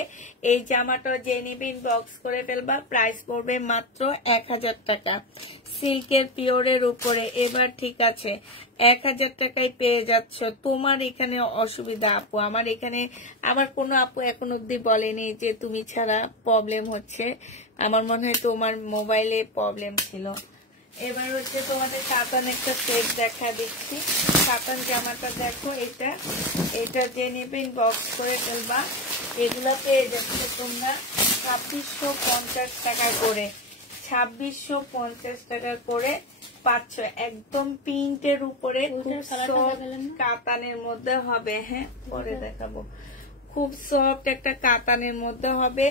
এই জামাটা যে নিবে ইনবক্স করে ফেলবা, প্রাইস পড়বে মাত্র 1000 টাকা, সিল্কের পিওরের উপরে। এবার ঠিক আছে, 1000 টাকায় পেয়ে যাচ্ছ। তোমার এখানে অসুবিধা আপু, আমার এখানে আমার কোনো আপু এখন অব্দি বলেনি যে তুমি ছাড়া প্রবলেম হচ্ছে, আমার মনে হয় তোমার মোবাইলে প্রবলেম ছিল। এবার হচ্ছে তোমাদের কাতান একটা সেট দেখা দিচ্ছি। কাতান জামাটা দেখো, এটা যে নেবে ইনবক্স করে ফেলবা। এগুলো পেয়ে যাচ্ছে তোমরা 2650 টাকা করে, 2650 টাকা করে পাচ্ছ, একদম প্রিন্টের উপরে, খুব সফট কাতানের মধ্যে হবে। হ্যাঁ, পরে দেখাবো, খুব সফট একটা কাতানের মধ্যে হবে।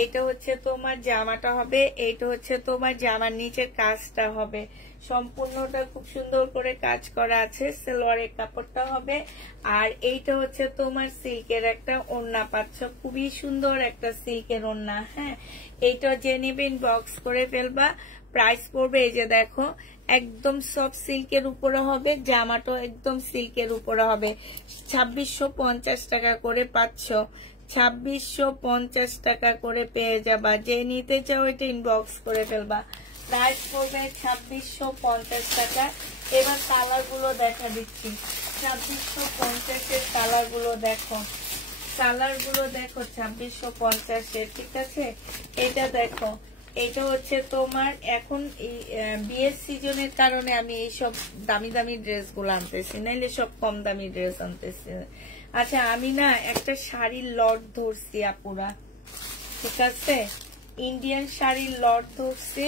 এইটা হচ্ছে তোমার জামাটা হবে, এইটা হচ্ছে তোমার জামার নিচের কাজটা হবে, সম্পূর্ণটা খুব সুন্দর করে কাজ করা আছে। সালোয়ারের কাপড়টা হবে, আর এইটা হচ্ছে তোমার সিল্কের একটা ওড়না পাচ্ছ, খুবই সুন্দর একটা সিল্কের ওড়না। হ্যাঁ, এইটা যে নিবে ইনবক্স করে ফেলবা, প্রাইস পড়বে এই যে দেখো, একদম সফট সিল্কের উপরে হবে, জামাটা একদম সিল্কের উপরে হবে। 2650 টাকা করে পাচ্ছ, 2650 টাকা করে পেয়ে যাবা। যে নিতে চাও এটা ইনবক্স করে ফেলবা, প্রাইস পড়বে 2650 টাকা। এবার কালার গুলো দেখা দিচ্ছি, 2650-এর কালার গুলো দেখো, 2650-এর, ঠিক আছে। এটা দেখো, এটা হচ্ছে তোমার এখন বিয়ের সিজনের কারণে আমি এইসব দামি দামি ড্রেস গুলো আনতেছি, নাইলে সব কম দামি ড্রেস আনতেছি। আচ্ছা, আমি না একটা শাড়ির লট ধরছি আপুরা, ঠিক আছে, ইন্ডিয়ান শাড়ির লট ধরছি।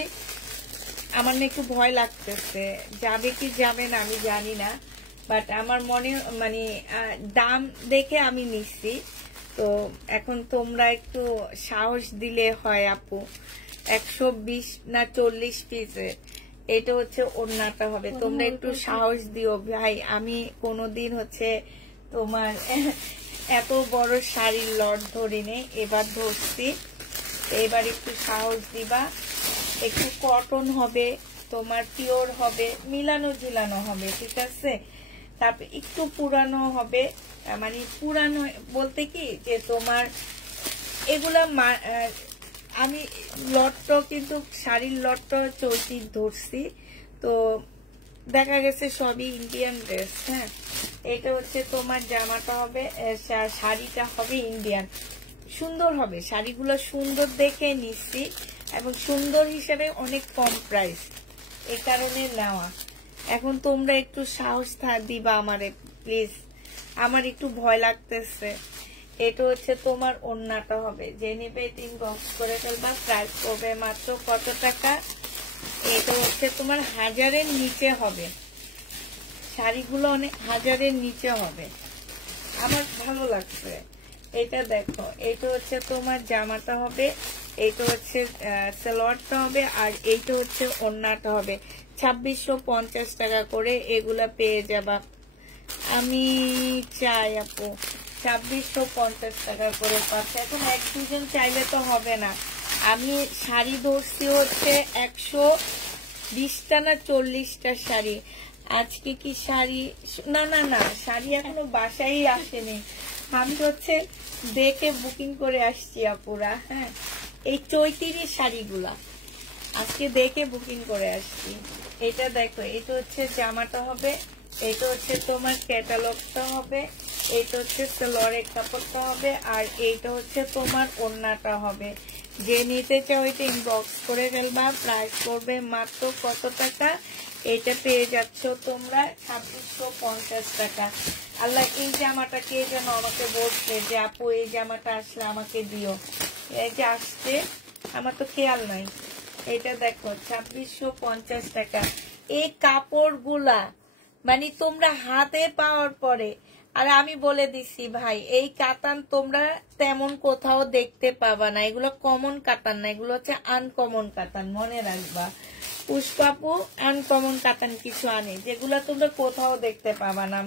আমার না একটু ভয় লাগতেছে, যাবে কি যাবে না আমি জানি না, বাট আমার মনে মানে দাম দেখে আমি নিচ্ছি। তো এখন তোমরা একটু সাহস দিলে হয় আপু, 120 না 40 পিসের, এটা হচ্ছে ওড়নাটা হবে। তোমরা একটু সাহস দিও ভাই, আমি কোনোদিন হচ্ছে তোমার এত বড় শাড়ির লট ধরিনি, এবার ধরছি। এবার একটু সাহস দিবা, একটু কটন হবে, তোমার পিওর হবে, মিলানো ঝিলানো হবে, ঠিক আছে। তারপর একটু পুরানো হবে, মানে পুরানো বলতে কি যে তোমার এগুলা আমি লটটা কিন্তু শাড়ির লটটা চৌচির ধরছি, তো দেখা গেছে সবই ইন্ডিয়ান ড্রেস। হ্যাঁ, এটা হচ্ছে তোমার জামাটা হবে, শাড়িটা হবে ইন্ডিয়ান, সুন্দর হবে। শাড়িগুলো সুন্দর দেখে নিচ্ছি এবং সুন্দর হিসেবে অনেক কম প্রাইস, এই কারণে নেওয়া। এখন তোমরা একটু সাহস দিবা আমারে প্লিজ, আমার একটু ভয় লাগতেছে। এটা হচ্ছে তোমার ওড়নাটা হবে, যে নিবে ইনবক্স করে ফেলবা। প্রাইস পড়বে মাত্র কত টাকা? এটা হচ্ছে তোমার 1000-এর নিচে হবে, শাড়িগুলো অনেক 1000-এর নিচে হবে। আমার ভালো লাগছে এটা। দেখো, এটা হচ্ছে তোমার জামাটা হবে, এইটা হচ্ছে সালোয়ারটা হবে, আর এইটা হচ্ছে ওড়নাটা হবে। 2650 টাকা করে এগুলা পেয়ে যাবা। আমি চাই আপু 2650 টাকা করে পাচ্ছে। এখন 1-2 জন চাইলে তো হবে না। আমি শাড়ি ধরছি হচ্ছে 120টা না 40টা শাড়ি। আজকে কি শাড়ি, না না না, শাড়ি এখনো বাসায় আসেনি, আমি হচ্ছে দেখে বুকিং করে আসছি আপুরা। হ্যাঁ, এই চৈতিরি শাড়িগুলা আজকে দেখে বুকিং করে আসছি। এটা দেখো, এটা হচ্ছে জামাটা হবে, এটা হচ্ছে তোমার ক্যাটালগটা হবে, এটা হচ্ছে সালোয়ারের কাপড়টা হবে, আর এইটা হচ্ছে তোমার ওড়নাটা হবে। যে নিতে চাও এটা ইনবক্স করে ফেলবা। প্রাইস করবে মাত্র কত টাকা? এটা পেয়ে যাচ্ছ তোমরা 2650 টাকা। আল্লাহ, এই জামাটা কে যেন আমাকে বলছে যে আপু এই জামাটা আসলে আমাকে দিও, এই যে আসছে, আমার তো খেয়াল নাই। এটা দেখো 2650 টাকা। এই কাপড়গুলা মানে তোমরা হাতে পাওয়ার পরে, আর আমি বলে দিছি ভাই, এই কাতান তোমরা তেমন কোথাও দেখতে পাবা না। এগুলো কমন কাতান না, এগুলো হচ্ছে আনকমন কাতান, মনে রাখবা। পুষ্পাপু আনকমন কাতান কিছু আনে, যেগুলো তোমরা কোথাও দেখতে পাবা না।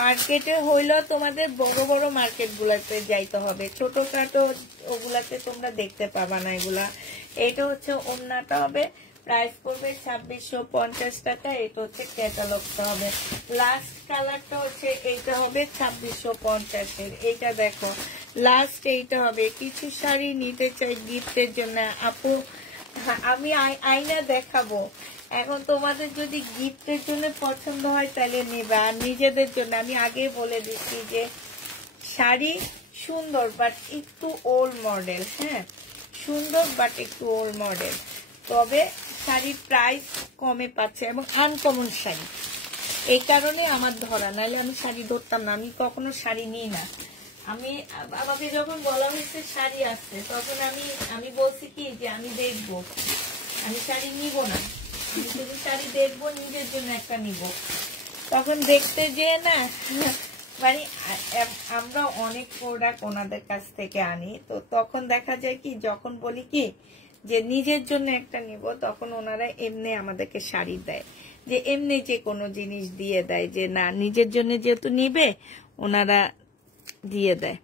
মার্কেটে হইলেও তোমাদের বড় বড় মার্কেট গুলাতে যাইতে হবে, ছোটখাটো ওগুলাতে তোমরা দেখতে পাবা না এগুলা। এটা হচ্ছে ওড়নাটা হবে, প্রাইস পড়বে 2650 টাকা। এটা হচ্ছে ক্যাটালগটা হবে। লাস্ট কালারটা হচ্ছে এইটা হবে 2650-এর। এইটা দেখো, লাস্ট এইটা হবে। কিছু শাড়ি নিতে চাই গিফটের জন্য আপু, আমি আয়না দেখাবো। এখন তোমাদের যদি গিফটের জন্য পছন্দ হয় তাহলে নেবে, আর নিজেদের জন্য আমি আগে বলে দিচ্ছি যে শাড়ি সুন্দর বাট একটু ওল্ড মডেল। হ্যাঁ, সুন্দর বাট একটু ওল্ড মডেল, তবে শাড়ির প্রাইস কমে পাচ্ছে এবং আনকমন শাড়ি, এই কারণে আমার ধরা। নাহলে আমি শাড়ি ধরতাম না, আমি কখনো শাড়ি নিই না। আমাকে যখন বলা হয়েছে শাড়ি আসছে, তখন আমি বলছি কি যে আমি দেখবো, আমি শাড়ি নিব না, আমি শুধু শাড়ি দেখবো, নিজের জন্য একটা নিব। তখন দেখতে যেয়ে না, মানে আমরা অনেক প্রোডাক্ট ওনাদের কাছ থেকে আনি, তো তখন দেখা যায় কি, যখন বলি কি যে নিজের জন্য একটা নিব, তখন ওনারা এমনি আমাদেরকে শাড়ি দেয়, যে এমনি যে কোনো জিনিস দিয়ে দেয়, যে না নিজের জন্য যেহেতু নিবে ওনারা দিয়ে দেয়।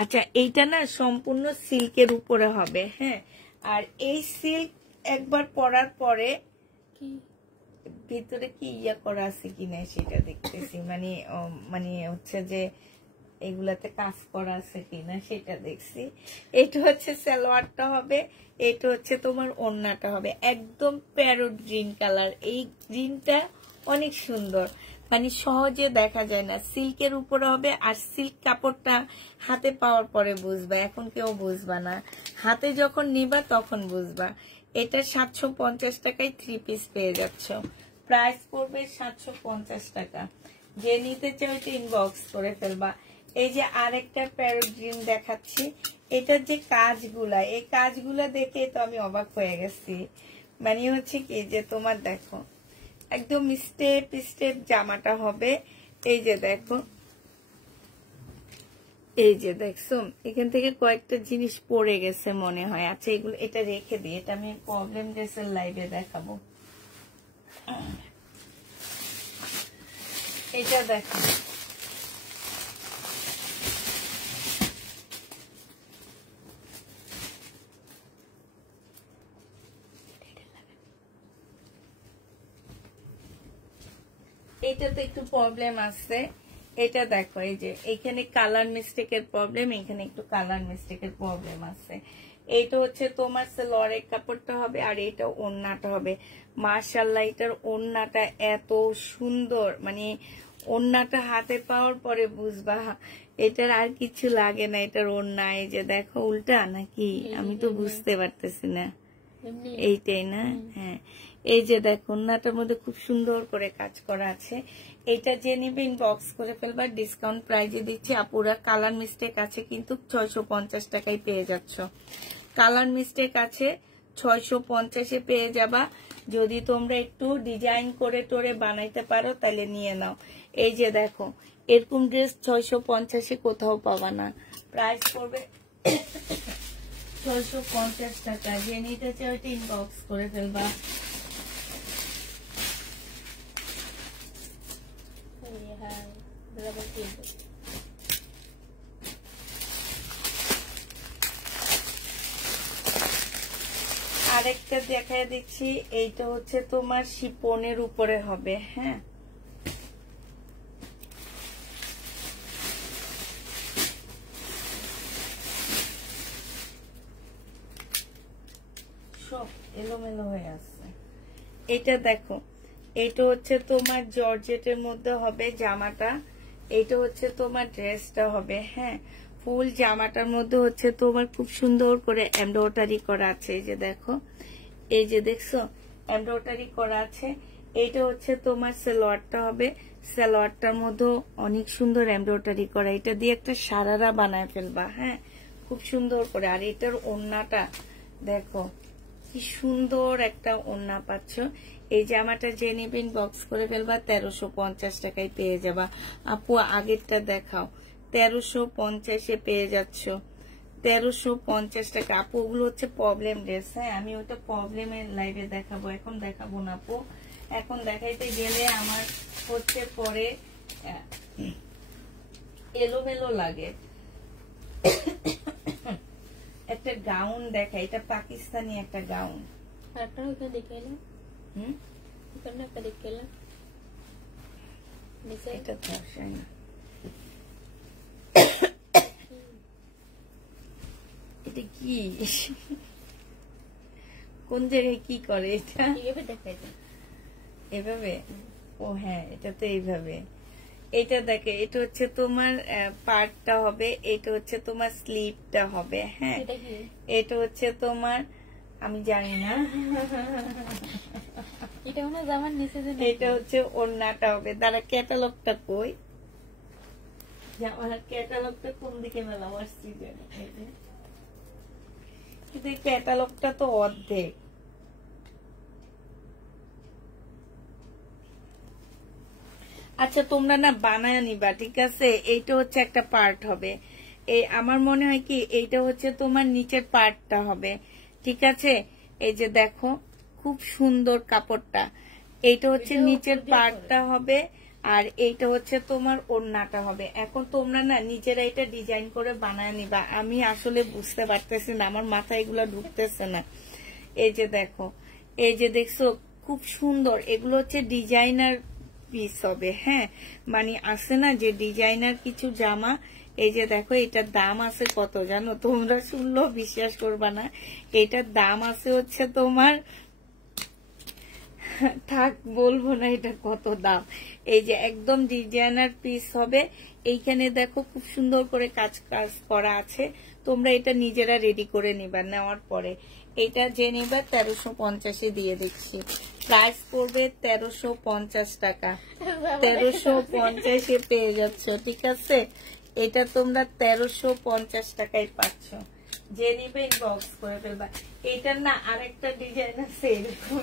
আচ্ছা, এইটা না সম্পূর্ণ সিল্কের উপরে হবে। হ্যাঁ, আর এই সিল্ক একবার পরার পরে ভিতরে কি ইয়া করা আছে কিনা সেটা দেখতেছি, মানে হচ্ছে যে এগুলাতে কাজ করা আছে কিনা সেটা দেখছি। এটা হচ্ছে সালোয়ারটা হবে, এটা হচ্ছে তোমার ওড়নাটা হবে, একদম প্যারট গ্রিন কালার। এই গ্রিনটা অনেক সুন্দর, মানে সহজে দেখা যায় না। সিল্কের উপরে হবে, আর সিল্ক কাপড়টা হাতে পাওয়ার পরে বুঝবা, এখন কেউ বুঝবা না, হাতে যখন নিবা তখন বুঝবা। এটা 750 টাকায় 3 পিস পেয়ে যাচ্ছ। প্রাইস পড়বে 750 টাকা। যে নিতে চাও ইনবক্স করে ফেলবা। এই যে আরেকটা প্যারট গ্রিন দেখাচ্ছি, এটার যে কাজগুলা, এই কাজগুলা দেখে তো আমি অবাক হয়ে গেছি। মানে হচ্ছে কি যে তোমার দেখো একদম স্টেপ স্টেপ জামাটা হবে। এই যে দেখো, এই যে দেখছো এখান থেকে কয়েকটা জিনিস পড়ে গেছে মনে হয়। আচ্ছা এগুলো এটা রেখে দিই, এটা আমি প্রবলেম ড্রেসের লাইভে দেখাবো। এটা দেখো এইটাতে একটু প্রবলেম আছে। এটা দেখো এই যে এখানে কালার মিস্টেকের প্রবলেম, এখানে একটু কালার মিস্টেকের প্রবলেম আছে। এইটা হচ্ছে তোমার লরের কাপড়টা হবে আর এটা ওড়নাটা হবে। মাশাআল্লাহ এটার ওড়নাটা এত সুন্দর, মানে ওড়নাটা হাতে পাওয়ার পরে বুঝবা এটার আর কিছু লাগে না। এটার ওড়না এই যে দেখো উল্টা নাকি আমি তো বুঝতে পারতেছি না, এইটাই না? হ্যাঁ এই যে দেখো ওড়নাটার মধ্যে খুব সুন্দর করে কাজ করা আছে। এটা যে নিবে ইনবক্স করে ফেলবা, ডিসকাউন্ট প্রাইজে দিচ্ছি। আপুরা কালার মিস্টেক আছে কিন্তু 650 টাকায় পেয়ে যাচ্ছ। কালার মিস্টেক আছে 650-এ পেয়ে যাবা। যদি তোমরা একটু ডিজাইন করে টোরে বানাইতে পারো তাহলে নিয়ে নাও। এই যে দেখো এরকম ড্রেস 650-এ কোথাও পাবা না, প্রাইস পড়বে 650 টাকা। যে নিতে চাও ওইটা ইনবক্স করে ফেলবা। আরেকটা দেখায় দিচ্ছি, এইটা হচ্ছে তোমার শিপনের উপরে হবে। হ্যাঁ সব এলোমেলো হয়ে আছে। এটা দেখো এইটা হচ্ছে তোমার জর্জেটের মধ্যে হবে জামাটা, এইটা হচ্ছে তোমার ড্রেসটা হবে। হ্যাঁ ফুল জামাটার মধ্যে হচ্ছে তোমার খুব সুন্দর করে এমব্রয়ডারি করা আছে। এই যে দেখো এই যে দেখছো এমব্রয়ডারি করা আছে। এইটা হচ্ছে তোমার সালোয়ারটা হবে, সালোয়ারটার মধ্যে অনেক সুন্দর এমব্রয়ডারি করা। এটা দিয়ে একটা সারারা বানায় ফেলবা। হ্যাঁ খুব সুন্দর করে। আর এটার ওড়নাটা দেখো কি সুন্দর একটা ওড়না পাচ্ছ। এই জামাটা যে নিবেন বক্স করে ফেলবা, 1350 টাকায় পেয়ে যাবা। আপু আগেরটা দেখাও, 1350-এ পেয়ে যাচ্ছ। 1350 টাকা। আপু ওগুলো হচ্ছে প্রবলেম ড্রেস। হ্যাঁ আমি ওটা প্রবলেমের লাইভে দেখাবো, এখন দেখাবো না আপু। এখন দেখাইতে গেলে আমার হচ্ছে পরে এলোমেলো লাগে। একটা গাউন দেখা, এটা পাকিস্তানি একটা গাউন। এটা ধরছে না, এটা কি কোন জায়গায় কি করে এটা এভাবে? ও হ্যাঁ এটা তো এইভাবে। এটা দেখে এটা হচ্ছে তোমার পার্টটা হবে, এটা হচ্ছে তোমার স্লিভটা হবে। হ্যাঁ এটা হচ্ছে তোমার আমি জানি না, এটা হচ্ছে ওড়নাটা হবে। দাঁড়া ক্যাটালগটা কই, আমার ক্যাটালগটা কোন দিকে মেলা আসছি কিন্তু ক্যাটালগটা তো অর্ধেক। আচ্ছা তোমরা না বানায় নিবা, ঠিক আছে? এইটা হচ্ছে একটা পার্ট হবে। এই আমার মনে হয় কি এইটা হচ্ছে তোমার নিচের পার্টটা হবে, ঠিক আছে? এই যে দেখো খুব সুন্দর কাপড়টা, এইটা হচ্ছে নিচের পার্টটা হবে আর এইটা হচ্ছে তোমার ওড়নাটা হবে। এখন তোমরা না নিজেরা এটা ডিজাইন করে বানায় নিবা। আমি আসলে বুঝতে পারতেছি না, আমার মাথায় এগুলো ঢুকতেছে না। এই যে দেখো, এই যে দেখছো খুব সুন্দর, এগুলো হচ্ছে ডিজাইনার পিস হবে। হ্যাঁ মানে আছে না যে ডিজাইনার কিছু জামা। এই যে দেখো এটার দাম আছে কত জানো? তোমরা শুনলেও বিশ্বাস করবা না, এটার দাম আছে হচ্ছে তোমার, থাক বলবো না এটা কত দাম। এই যে একদম ডিজাইনার পিস হবে। এইখানে দেখো খুব সুন্দর করে কাজ করা আছে। তোমরা এটা নিজেরা রেডি করে নিবা, নেওয়ার পরে এটা যে নিবা 1350-এ দিয়ে দিচ্ছি। প্রাইস পড়বে 1350 টাকা। 1350-এ পেয়ে যাচ্ছ, ঠিক আছে? এটা তোমরা 1350 টাকায় পাচ্ছ। যে নিবে ইনবক্স করে ফেলবা। এটার না আরেকটা ডিজাইন আছে এরকম,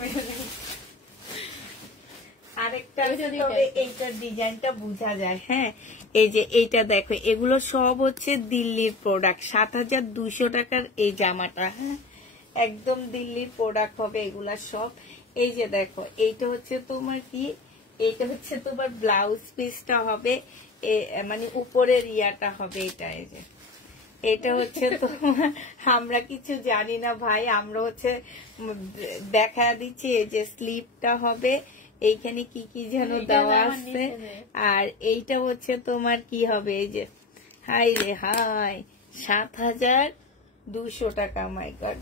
আরেকটা তবে এইটার ডিজাইনটা বোঝা যায়। হ্যাঁ, এই যে এইটা দেখো, এগুলো সব হচ্ছে দিল্লির প্রোডাক্ট। 7200 টাকার এই জামাটা। হ্যাঁ, একদম দিল্লির প্রোডাক্ট হবে এগুলা সব। এই যে দেখো, এইটা হচ্ছে তোমার কি, এইটা হচ্ছে তোমার ব্লাউজ পিসটা হবে, মানে উপরের ইয়াটা হবে এটা। এই যে এটা হচ্ছে তোমার, আমরা কিছু জানি না ভাই, আমরা হচ্ছে দেখা দিচ্ছি। এই যে স্লিপটা হবে, এইখানে কি কি যেন দেওয়া আছে। আর এইটা হচ্ছে তোমার কি হবে, এই যে হাই রে হাই, 7200 টাকা। মাই গড,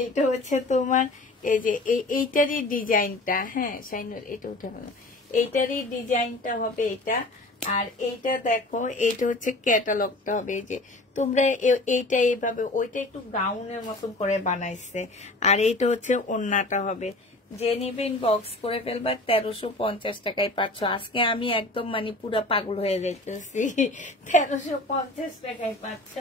এইটা হচ্ছে তোমার এই যে এইটারই ডিজাইনটা। হ্যাঁ শাইনুর, এটা উঠে গেল, এইটারই ডিজাইনটা হবে এটা। আর এইটা দেখো, এইটা হচ্ছে ক্যাটালগটা হবে। এই যে তোমরা এইটা এইভাবে, ওইটা একটু গাউনের মতন করে বানাইছে। আর এইটা হচ্ছে ওন্নাটা হবে। যে নিবে ইনবক্স করে ফেলবা, 1350 টাকায় পাচ্ছ। আজকে আমি একদম মানে পুরো পাগল হয়ে যাইতেছি। 1350 টাকায় পাচ্ছ,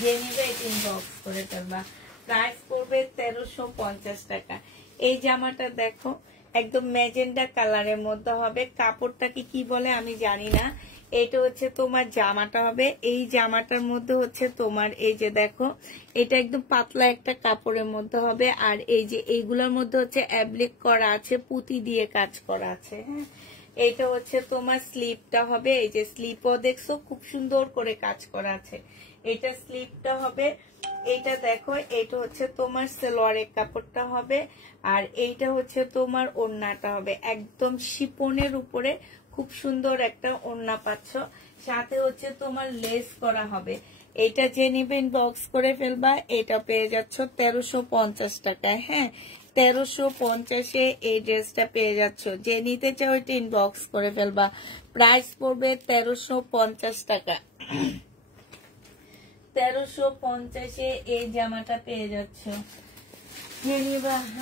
যে নিবে ইনবক্স করে ফেলবা। প্রাইস পড়বে 1350 টাকা। এই জামাটা দেখো, একদম ম্যাজেন্ডা কালারের মধ্যে হবে। কাপড়টা কি বলে আমি জানি না। এটা হচ্ছে তোমার জামাটা হবে। এই জামাটার মধ্যে হচ্ছে তোমার এই যে দেখো, এটা একদম পাতলা একটা কাপড়ের মধ্যে হবে। আর এই যে এইগুলোর মধ্যে হচ্ছে অ্যাপ্লিক করা আছে, পুঁতি দিয়ে কাজ করা আছে। হ্যাঁ, এইটা হচ্ছে তোমার স্লিপটা হবে। এই যে স্লিপও দেখছো, খুব সুন্দর করে কাজ করা আছে। এটা স্লিপটা হবে। এইটা দেখো, এইটা হচ্ছে তোমার সালোয়ারের কাপড়টা হবে। আর এইটা হচ্ছে তোমার ওড়নাটা হবে, একদম শিপনের উপরে খুব সুন্দর একটা ওড়না পাচ্ছ। সাথে হচ্ছে তোমার লেস করা হবে। এইটা যে নিবেন বক্স করে ফেলবা, এটা পেয়ে যাচ্ছ 1350 টাকায়। হ্যাঁ, 1350-এ এই ড্রেসটা পেয়ে যাচ্ছ। যে নিতে চাও এটা ইনবক্স করে ফেলবা। প্রাইস পড়বে 1350 টাকা। 1350-এ এই জামাটা পেয়ে যাচ্ছ।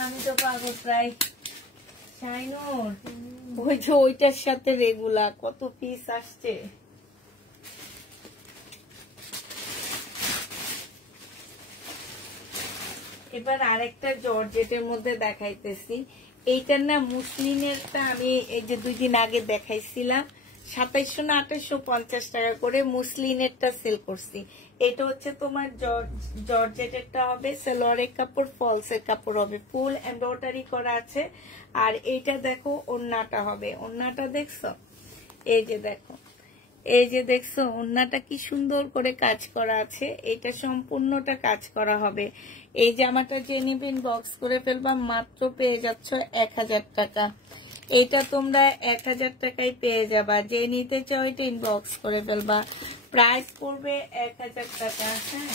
আমি তো পাবো প্রায় শাইনুর, ওই যে ওইটার সাথে রেগুলার কত পিস আসছে। এবার আরেকটা জর্জেটের মধ্যে দেখাইতেছি। এইটার না মুসলিনেরটা আমি এই যে 2 দিন আগে দেখাইছিলাম, 2700 না 2850 টাকা করে মুসলিনেরটা সেল করছি। এটা হচ্ছে তোমার জর্জেটেরটা হবে, সালোয়ারের কাপড়, ফলসের কাপড় হবে, ফুল এমব্রয়ডারি করা আছে। আর এইটা দেখো ওন্নাটা হবে। ওন্নাটা দেখছো, এই যে দেখো, এই যে দেখছো ওন্নাটা কি সুন্দর করে কাজ করা আছে। এটা সম্পূর্ণটা কাজ করা হবে। এই জামাটা যে নিবেন বক্স করে ফেলবা, মাত্র পেয়ে যাচ্ছ 1000 টাকা। এটা তোমরা 1000 টাকায় পেয়ে যাবা। যে নিতে চাও এটা ইনবক্স করে ফেলবা। প্রাইস পড়বে 1000 টাকা। হ্যাঁ,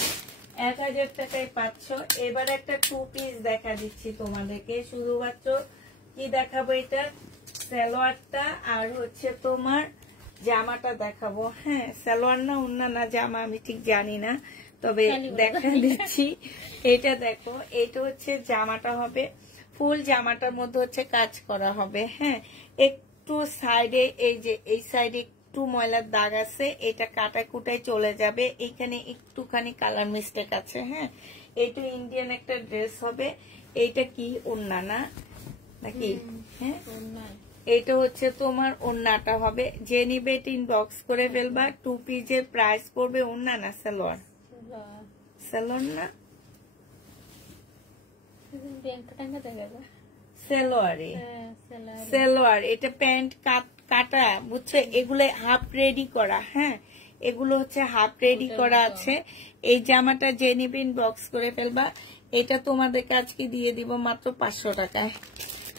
1000 টাকায় পাচ্ছ। এবার একটা 2 পিস দেখা দিচ্ছি তোমাদেরকে। শুধুমাত্র কি দেখাবো, এটা সালোয়ারটা আর হচ্ছে তোমার জামাটা দেখাবো। হ্যাঁ, সালোয়ার না ওন্না না জামা আমি ঠিক জানি না, তবে দেখা দিচ্ছি। এটা দেখো, এটা হচ্ছে জামাটা হবে। ফুল জামাটার মধ্যে হচ্ছে কাজ করা হবে। হ্যাঁ, একটু সাইডে এই যে এই সাইডে একটু ময়লার দাগ আছে, এটা কাটায় কুটায় চলে যাবে। এইখানে একটুখানি কালার মিস্টেক আছে। হ্যাঁ, এটা ইন্ডিয়ান একটা ড্রেস হবে। এইটা কি ওন্না না নাকি? হ্যাঁ, এটা হচ্ছে তোমার ওন্নাটা হবে। যে নিবে এটা ইনবক্স করে ফেলবা। 2 পিসের প্রাইস পড়বে, ওন্না না সালোয়ার, সালোয়ার না সালোয়ারে, সালোয়ার। এটা প্যান্ট কাটা, বুঝছো? এগুলো হাফ রেডি করা। হ্যাঁ, এগুলো হচ্ছে হাফ রেডি করা আছে। এই জামাটা যে নিবে ইনবক্স করে ফেলবা। এটা তোমাদেরকে আজকে দিয়ে দিব মাত্র 500 টাকায়।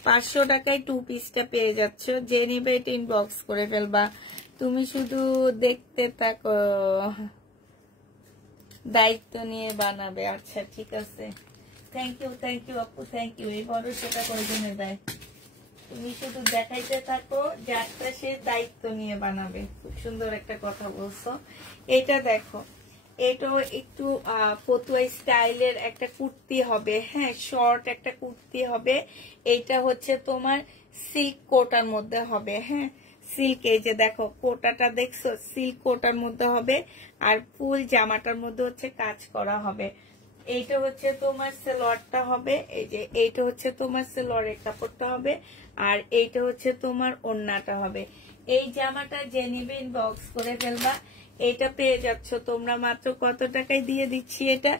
500 টাকায় 2 পিসটা পেয়ে যাচ্ছ। যে নিবে এটা ইনবক্স করে ফেলবা। তুমি শুধু দেখতে থাকো, দায়িত্ব নিয়ে বানাবে। আচ্ছা ঠিক আছে, থ্যাংক ইউ আপু, থ্যাংক ইউ। এই ভরসাটা কয়জনে দেয়? তুমি শুধু দেখাইতে থাকো, যাত্রা সে দায়িত্ব নিয়ে বানাবে। খুব সুন্দর একটা কথা বলছো। এটা দেখো, এটাও একটু ফতুয়া স্টাইলের একটা কুর্তি হবে। হ্যাঁ, শর্ট একটা কুর্তি হবে। এটা হচ্ছে তোমার সিল্ক কোটার মধ্যে হবে। হ্যাঁ, সিল্ক, এই যে দেখো কোটাটা দেখছো, সিল্ক কোটার মধ্যে হবে। আর ফুল জামাটার মধ্যে হচ্ছে কাজ করা হবে। এইটা হচ্ছে তোমার সেলোয়ারটা হবে, এই যে এইটা হচ্ছে তোমার সেলোয়ারের কাপড়টা হবে, আর এইটা হচ্ছে তোমার ওড়নাটা হবে। এই জামাটা যে নিবে ইনবক্স করে ফেলবা। এটা পেয়ে যাচ্ছ তোমরা মাত্র কত টাকায় দিয়ে দিচ্ছি, এটা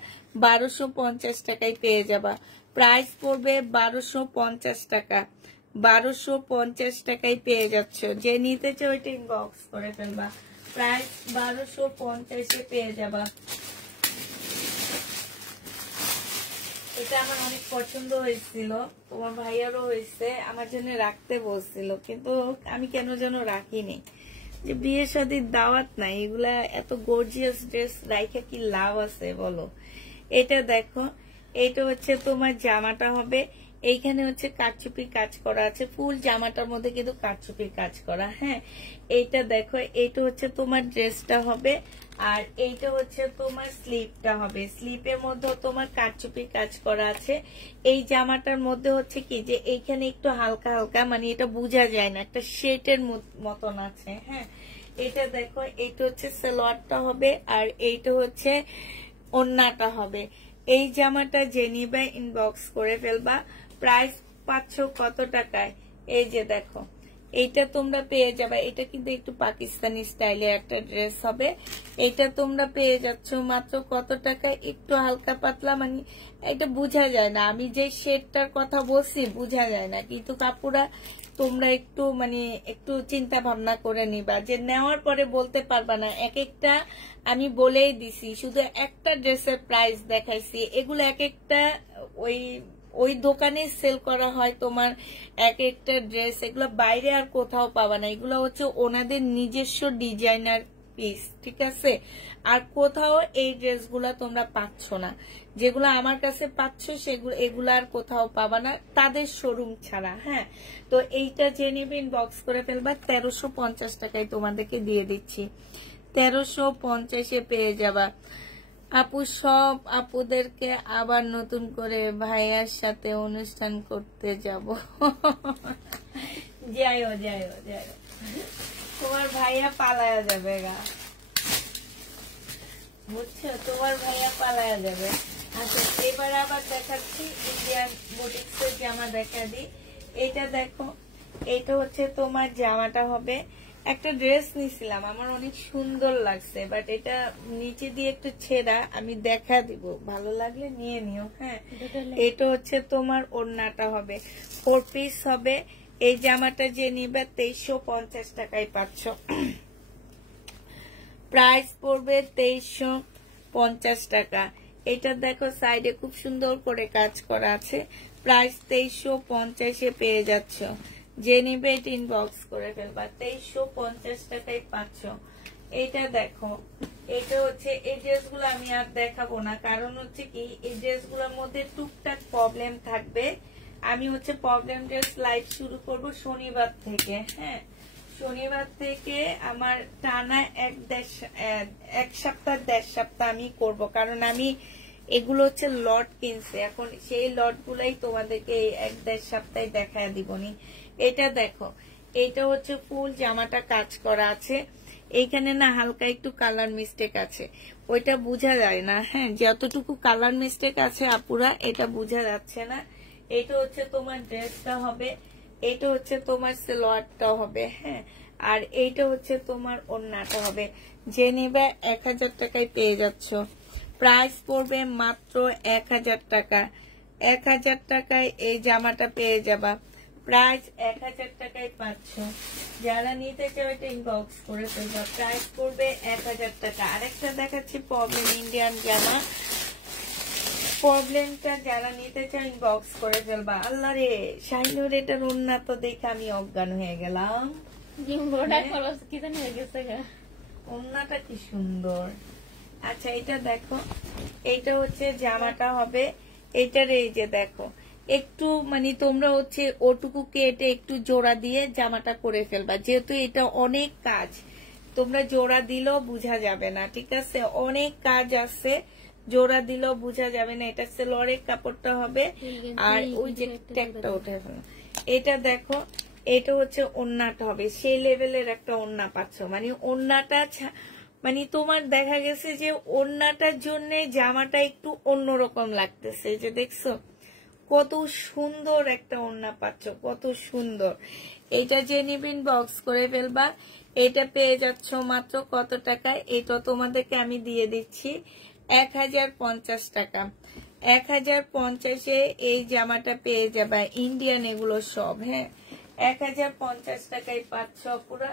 1250 টাকায় পেয়ে যাবা। প্রাইস পড়বে 1250 টাকা, 1250 টাকায় পেয়ে যাচ্ছ। যে নিতে চাও ওইটা ইনবক্স করে ফেলবা, প্রাইস 1250 পেয়ে যাবা। এটা আমার অনেক পছন্দ হয়েছিল, তোমার ভাইয়ারও হয়েছে, আমার জন্য রাখতে বলছিল, কিন্তু আমি কেন যেন রাখিনি। যে বিয়ে শাদীর দাওয়াত নাই, এগুলা এত গর্জিয়াস ড্রেস রাইখা কি লাভ আছে বলো। এটা দেখো, এটা হচ্ছে তোমার জামাটা হবে, এইখানে হচ্ছে কারচুপি কাজ করা আছে, ফুল জামাটার মধ্যে কিন্তু কারচুপির কাজ করা। হ্যাঁ, এইটা দেখো, এইটা হচ্ছে তোমার ড্রেসটা হবে, আর এইটা হচ্ছে তোমার স্লিপটা হবে। স্লিপের মধ্যে তোমার কারচুপির কাজ করা আছে। এই জামাটার মধ্যে হচ্ছে কি যে এইখানে একটু হালকা হালকা, মানে এটা বোঝা যায় না, একটা শেটের মতন আছে। হ্যাঁ, এটা দেখো, এইটা হচ্ছে সালোয়ারটা হবে, আর এইটা হচ্ছে ওড়নাটা হবে। এই জামাটা যে নিবে ইনবক্স করে ফেলবা। প্রাইস পাচ্ছ কত টাকায়, এই যে দেখো, এইটা তোমরা পেয়ে যাবে। এটা কিন্তু একটু পাকিস্তানি স্টাইলের একটা ড্রেস হবে। এটা তোমরা পেয়ে যাচ্ছ মাত্র কত টাকায়, একটু হালকা পাতলা, মানে এটা বোঝা যায় না, আমি যে শেডটার কথা বলছি বোঝা যায় না, কিন্তু কাপড়া তোমরা একটু মানে একটু চিন্তা ভাবনা করে নিবা, যে নেওয়ার পরে বলতে পারবা না। এক একটা আমি বলেই দিছি, শুধু একটা ড্রেসের প্রাইস দেখাইছি, এগুলো এক একটা ওই দোকানে সেল করা হয় তোমার এক একটা ড্রেস, এগুলো বাইরে আর কোথাও পাবা না। এগুলো হচ্ছে ওনাদের নিজস্ব ডিজাইনার পিস, ঠিক আছে। আর কোথাও এই ড্রেসগুলো তোমরা পাচ্ছ না, যেগুলো আমার কাছে পাচ্ছ সেগুলো এগুলো আর কোথাও পাবা না, তাদের শোরুম ছাড়া। হ্যাঁ, তো এইটা যে নিবে ইনবক্স করে ফেলবা। 1350 টাকায় তোমাদেরকে দিয়ে দিচ্ছি, 1350 পেয়ে যাবা। আপু, সব আপুদেরকে আবার নতুন করে ভাইয়ার সাথে অনুষ্ঠান করতে যাব। যাইও যাইও যাইও, তোমার ভাইয়া পালায়া যাবে গা, বুঝছো, তোমার ভাইয়া পালায়া যাবে। আচ্ছা, এবার আবার দেখাচ্ছি ইন্ডিয়ান বুটিক্সের জামা দেখা দিই। এটা দেখো, এটা হচ্ছে তোমার জামাটা হবে। একটা ড্রেস নিছিলাম, আমার অনেক সুন্দর লাগছে, বাট এটা নিচে দিয়ে একটু ছেঁড়া, আমি দেখা দিব, ভালো লাগলে নিয়ে নিও। হ্যাঁ, এটা হচ্ছে তোমার ওড়নাটা হবে, 4 পিস হবে। এই জামাটা যে নিবে 2350 টাকায় পাচ্ছ। প্রাইস পড়বে 2350 টাকা। এটা দেখো, সাইডে খুব সুন্দর করে কাজ করা আছে। প্রাইস 2350 পেয়ে যাচ্ছ। যে নিবে এটা ইনবক্স করে ফেলবা, 2350 টাকায় পাচ্ছ। এটা দেখো, এটা হচ্ছে এই ড্রেসগুলো আমি আর দেখাবো না, কারণ হচ্ছে কি এই ড্রেসগুলোর মধ্যে টুকটাক প্রবলেম থাকবে। আমি হচ্ছে প্রবলেম ড্রেস লাইভ শুরু করব শনিবার থেকে। হ্যাঁ, শনিবার থেকে আমার টানা এক সপ্তাহ 1.5 সপ্তাহ আমি করব, কারণ আমি এগুলো হচ্ছে লট কিনছে, এখন সেই লট গুলাই তোমাদেরকে 1.5 সপ্তাহে দেখায় দিবনি। এটা দেখো, এটা হচ্ছে ফুল জামাটা কাজ করা আছে, এইখানে না হালকা একটু কালার মিস্টেক আছে, ওইটা বোঝা যায় না। হ্যাঁ, যতটুকু কালার মিস্টেক আছে আপুরা, এটা বোঝা যাচ্ছে না। এটা হচ্ছে তোমার ড্রেসটা হবে, এটা হচ্ছে তোমার সালোয়ারটা হবে। হ্যাঁ, আর এইটা হচ্ছে তোমার ওড়নাটা হবে। যে নিবে 1000 টাকায় পেয়ে যাচ্ছ। প্রাইস পড়বে মাত্র 1000 টাকা। 1000 টাকায় এই জামাটা পেয়ে যাবা। প্রাইস 1000 টাকায় পাচ্ছ। যারা নিতে চাও এটা ইনবক্স করে ফেলবা। প্রাইস পড়বে 1000 টাকা। আরেকটা দেখাচ্ছি প্রবলেম ইন্ডিয়ান জামা, প্রবলেমটা যারা নিতে চাও ইনবক্স করে ফেলবা। আল্লাহ রে, শাহিনুর এটার ওড়না তো দেখে আমি অজ্ঞান হয়ে গেলাম। ওড়নাটা কি সুন্দর। আচ্ছা, এটা দেখো, এইটা হচ্ছে জামাটা হবে। এইটার এই যে দেখো, একটু মানে তোমরা হচ্ছে ওটুকু কেটে একটু জোড়া দিয়ে জামাটা করে ফেলবা, যেহেতু এটা অনেক কাজ, তোমরা জোড়া দিলেও বোঝা যাবে না, ঠিক আছে। অনেক কাজ আছে, জোড়া দিলেও বোঝা যাবে না। এটা সালোয়ারের কাপড়টা হবে, আর ওই যে ট্যাগটা উঠে ফেলো। এটা দেখো, এটা হচ্ছে ওড়নাটা হবে, সেই লেভেলের একটা ওড়না পাচ্ছ, মানে ওড়নাটা মানে তোমার দেখা গেছে যে ওড়নাটার জন্য জামাটা একটু অন্যরকম লাগতেছে। যে দেখছো কত সুন্দর একটা ওড়না পাচ্ছ, কত সুন্দর। এটা যে নিবেন বক্স করে ফেলবা। এটা পেয়ে যাচ্ছ মাত্র কত টাকায়? এটা তোমাদেরকে আমি দিয়ে দিচ্ছি 1050 টাকা। 1050-এ এই জামাটা পেয়ে যাবে। ইন্ডিয়ান এগুলো সব, হ্যাঁ 1050 টাকায় পাচ্ছ পুরা।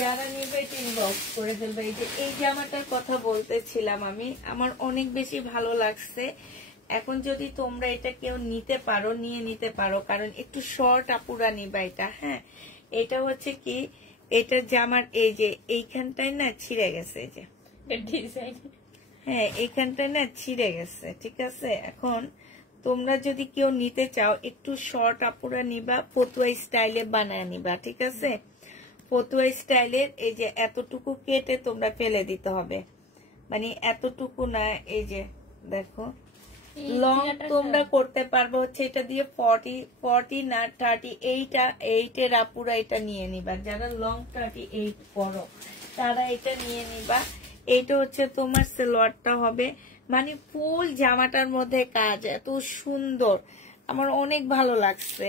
যারা নিবে ইনবক্স করে ফেলবে। এই জামাটার কথা বলতেছিলাম আমি, আমার অনেক বেশি ভালো লাগছে। এখন যদি তোমরা এটা কেউ নিতে পারো, নিয়ে নিতে পারো, কারণ একটু শর্ট আপুরা নিবা এটা। হ্যাঁ এটা হচ্ছে কি, এটা জামার এই যে এইখানটায় না ছিঁড়ে গেছে, এই যে হ্যাঁ এইখানটায় না ছিঁড়ে গেছে, ঠিক আছে। এখন তোমরা যদি কেউ নিতে চাও একটু শর্ট আপুরা নিবা, ফতুয়া স্টাইলে বানায় নিবা, ঠিক আছে। ফতুয়া স্টাইলের এই যে এতটুকু কেটে তোমরা ফেলে দিতে হবে, মানে এতটুকু না। এই যে দেখো লং তোমরা করতে পারবে হচ্ছে এটা দিয়ে 40 না 38 আপুরা এটা নিয়ে নিবা। যারা লং 38 করো তারা এটা নিয়ে নিবা। এইটা হচ্ছে তোমার সালোয়ারটা হবে, মানে ফুল জামাটার মধ্যে কাজ এত সুন্দর, আমার অনেক ভালো লাগছে।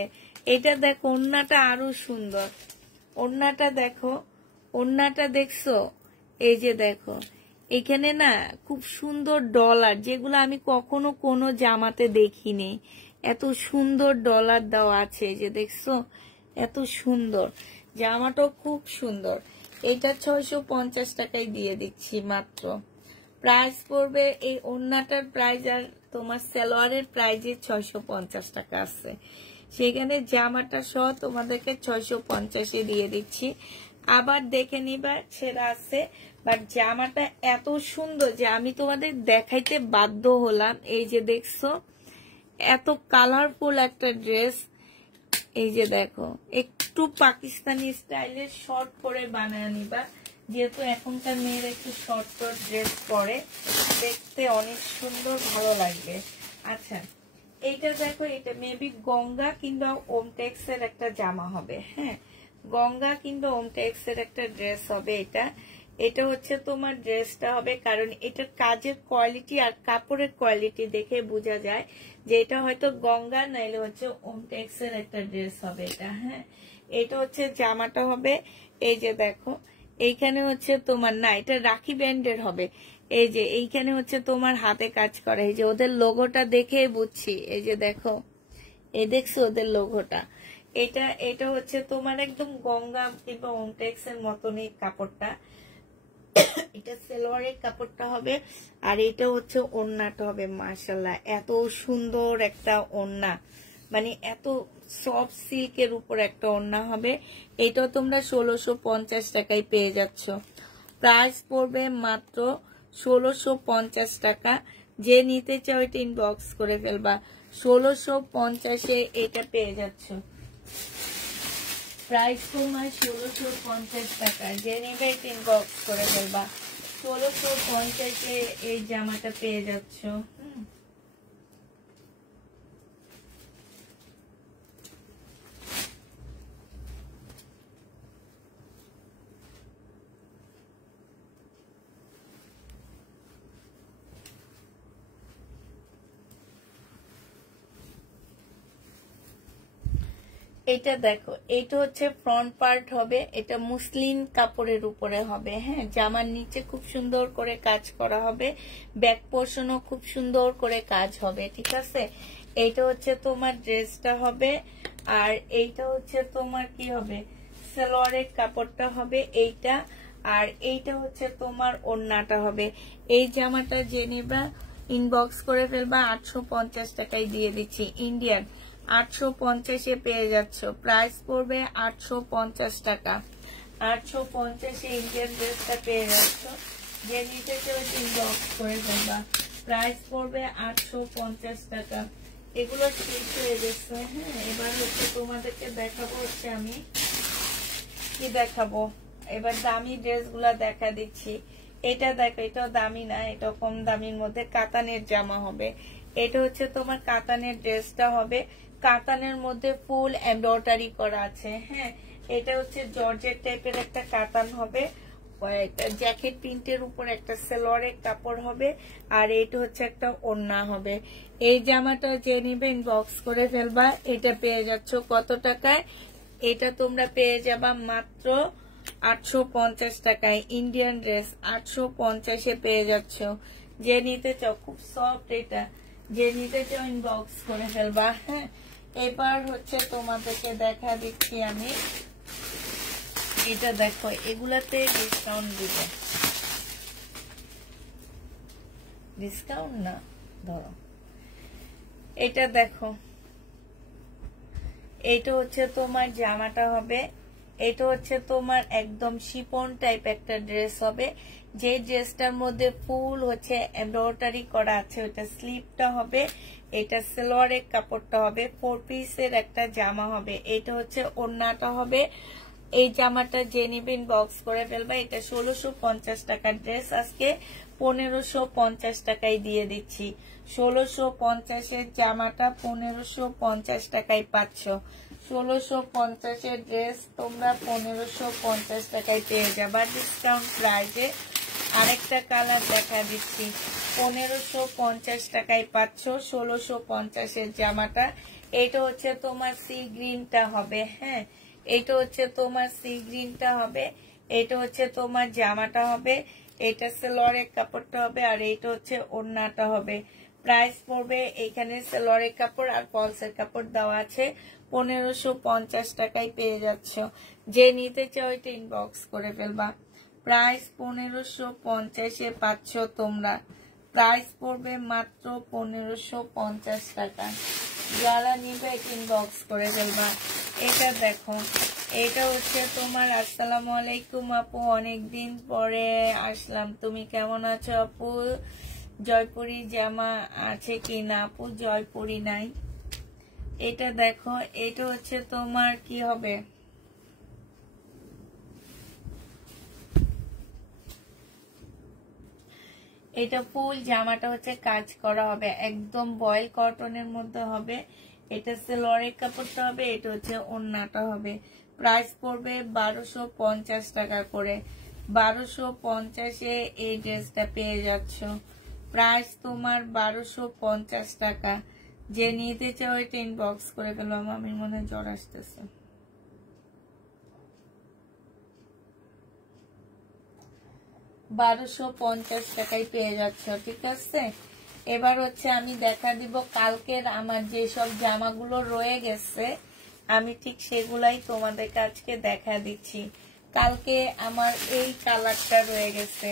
এটা দেখো ওড়নাটা আরো সুন্দর, ওড়নাটা দেখো, ওড়নাটা দেখছো, এই যে দেখো এখানে না খুব সুন্দর ডলার, যেগুলো আমি কখনো কোনো জামাতে দেখিনি। এত সুন্দর ডলার দেওয়া আছে, যে দেখছো এত সুন্দর। জামাটাও খুব সুন্দর। এটা 650 টাকায় দিয়ে দিচ্ছি মাত্র। প্রাইস পড়বে এই ওড়নাটার প্রাইস আর তোমার সালোয়ারের প্রাইজে 650 টাকা আছে, সেখানে জামাটা সহ তোমাদেরকে 650-এ দিয়ে দিচ্ছি। আবার দেখে নিবা ছেঁড়া আছে, বাট জামাটা এত সুন্দর যে আমি তোমাদের দেখাইতে বাধ্য হলাম। এই যে দেখছো এত কালারফুল একটা ড্রেস। এই যে দেখো একটু পাকিস্তানি স্টাইলের শর্ট করে বানায় নিবা, যেহেতু এখনকার মেয়েরা একটু শর্ট ড্রেস পরে, দেখতে অনেক সুন্দর ভালো লাগবে। আচ্ছা এইটা দেখো, এটা মেবি গঙ্গা কিংবা ওমটেক্স এর একটা জামা হবে। হ্যাঁ গঙ্গা কিংবা ওমটেক্স এর একটা ড্রেস হবে এটা। এটা হচ্ছে তোমার ড্রেসটা হবে, কারণ এটা কাজের কোয়ালিটি আর কাপড়ের কোয়ালিটি দেখে বোঝা যায় যে এটা হয়তো গঙ্গা নাইলে হচ্ছে ওমটেক্স এর একটা ড্রেস হবে এটা। হ্যাঁ এটা হচ্ছে জামাটা হবে। এই যে দেখো এইখানে হচ্ছে তোমার না, এটা রাখি ব্যান্ডের হবে। এই যে এইখানে হচ্ছে তোমার হাতে কাজ করা, এই যে ওদের লোগোটা দেখে বুঝছি। এই যে দেখো, এই দেখছো ওদের লোগোটা। এটা হচ্ছে তোমার একদম গঙ্গা কিংবা ওমটেক্স এর মতনই কাপড়টা। এটা সালোয়ারের কাপড়টা হবে, আর এটা হচ্ছে ওড়নাটা হবে। মাশাআল্লাহ এত সুন্দর একটা ওড়না, মানে এত সফট সিল্কের উপর একটা ওড়না হবে। এটাও তোমরা 1650 টাকায় পেয়ে যাচ্ছ। প্রাইস পড়বে মাত্র 1650 টাকা। যে নিতে চাও এটা ইনবক্স করে ফেলবা। 1650-এ এটা পেয়ে যাচ্ছ। প্রাইস তোমার 1650 টাকা। যে নেবে এটা ইনবক্স করে ফেলবা। 1650-এ এই জামাটা পেয়ে যাচ্ছ। এটা দেখো, এটা হচ্ছে ফ্রন্ট পার্ট হবে, এটা মুসলিম কাপড়ের উপরে হবে। হ্যাঁ জামার নিচে খুব সুন্দর করে কাজ করা হবে, ব্যাক পোর্শনও খুব সুন্দর করে কাজ হবে, ঠিক আছে। এইটা হচ্ছে তোমার ড্রেসটা হবে, আর এইটা হচ্ছে তোমার কি হবে, সালোয়ারের কাপড়টা হবে এইটা, আর এইটা হচ্ছে তোমার ওড়নাটা হবে। এই জামাটা যে নেবা ইনবক্স করে ফেলবা। 850 টাকায় দিয়ে দিচ্ছি। ইন্ডিয়ান 850-এ পেয়ে যাচ্ছ। প্রাইস পড়বে 850 টাকা। 850-এ ইন্ডিয়ান ড্রেসটা পেয়ে যাচ্ছ। যে নিতে চাও ইনবক্স করে ফেলবা। প্রাইস পড়বে 850 টাকা। এগুলো শেষ হয়ে গেছে। হ্যাঁ এবার হচ্ছে তোমাদেরকে দেখাবো, হচ্ছে আমি কি দেখাবো, এবার দামি ড্রেসগুলা দেখা দিচ্ছি। এটা দেখো, এটাও দামি না, এটা কম দামির মধ্যে কাতানের জামা হবে। এটা হচ্ছে তোমার কাতানের ড্রেসটা হবে, কাতানের মধ্যে ফুল এমব্রয়ডারি করা আছে। হ্যাঁ এটা হচ্ছে জর্জেট টাইপের একটা কাতান হবে, একটা জ্যাকেট প্রিন্টের উপর একটা সালোয়ারের কাপড় হবে, আর এটা হচ্ছে একটা ওড়না হবে। এই জামাটা যে নিবে ইনবক্স করে ফেলবা। এটা পেয়ে যাচ্ছ কত টাকায়? এটা তোমরা পেয়ে যাবা মাত্র 850 টাকায়। ইন্ডিয়ান ড্রেস 850-এ পেয়ে যাচ্ছ। যে নিতে চাও, খুব সফট এটা, যে নিতে চাও ইনবক্স করে ফেলবা। হ্যাঁ, এবার হচ্ছে তোমাদেরকে দেখা দিচ্ছি আমি, এটা দেখো, এগুলাতে ডিসকাউন্ট দিবে, ডিসকাউন্ট না, ধরো এটা দেখো, এটা হচ্ছে তোমার জামাটা হবে, এটা হচ্ছে তোমার একদম শিপন টাইপ একটা ড্রেস হবে, যে ড্রেসটার মধ্যে ফুল হচ্ছে এমব্রয়ডারি করা আছে, ওটা স্লিপটা হবে, এটা সালোয়ারের কাপড়টা হবে, 4 পিসের একটা জামা হবে, এটা হচ্ছে ওড়নাটা হবে। এই জামাটা যে নিবেন বক্স করে ফেলবা। এটা 1650 টাকার ড্রেস, আজকে 1550 টাকায় দিয়ে দিচ্ছি। 1650-এর জামাটা 1550 টাকায় পাচ্ছ। 1650-এর ড্রেস তোমরা 1550 টাকায় পেয়ে যাবা ডিসকাউন্ট প্রাইজে। আরেকটা কালার দেখা দিচ্ছি, 1550 টাকায় পাচ্ছ 1650-এর জামাটা। এটা হচ্ছে তোমার সি গ্রিনটা হবে। হ্যাঁ, এটা হচ্ছে তোমার সি গ্রিনটা হবে, এটা হচ্ছে তোমার জামাটা হবে, এটা সালোয়ারের কাপড়টা হবে, আর এটা হচ্ছে ওড়নাটা হবে। প্রাইস পড়বে, এখানে সালোয়ারের কাপড় আর ফলসের কাপড় দেওয়া আছে, 1550 টাকায় পেয়ে যাচ্ছ। যে নিতে চাও এটা ইনবক্স করে ফেলবা। প্রাইস 1550-এ পাচ্ছ তোমরা। প্রাইস পড়বে মাত্র 1550 টাকা। যারা নিবে ইনবক্স করে ফেলবা। এটা দেখো, এটা হচ্ছে তোমার, আসসালামু আলাইকুম আপু, অনেকদিন পরে আসলাম, তুমি কেমন আছো আপু? জয়পুরি জামা আছে কি না আপু? জয়পুরি নাই। এটা দেখো, এটা হচ্ছে তোমার কি হবে, এটা ফুল জামাটা হচ্ছে কাজ করা হবে, একদম বয়েল কটনের মধ্যে হবে, এটা সালোয়ারের কাপড়টা হবে, এটা হচ্ছে ওড়নাটা হবে। প্রাইস পড়বে 1250 টাকা করে। 1250-এ এই ড্রেসটা পেয়ে যাচ্ছ। প্রাইস তোমার 1250 টাকা। যে নিতে চাও এটা ইনবক্স করে ফেললাম। আমি মনে হয় জ্বর আসতেছে। 1250 টাকায় পেয়ে যাচ্ছ, ঠিক আছে। এবার হচ্ছে আমি দেখা দিব কালকের আমার যেসব জামাগুলো রয়ে গেছে, আমি ঠিক সেগুলাই তোমাদেরকে আজকে দেখা দিচ্ছি। কালকে আমার এই কালারটা রয়ে গেছে,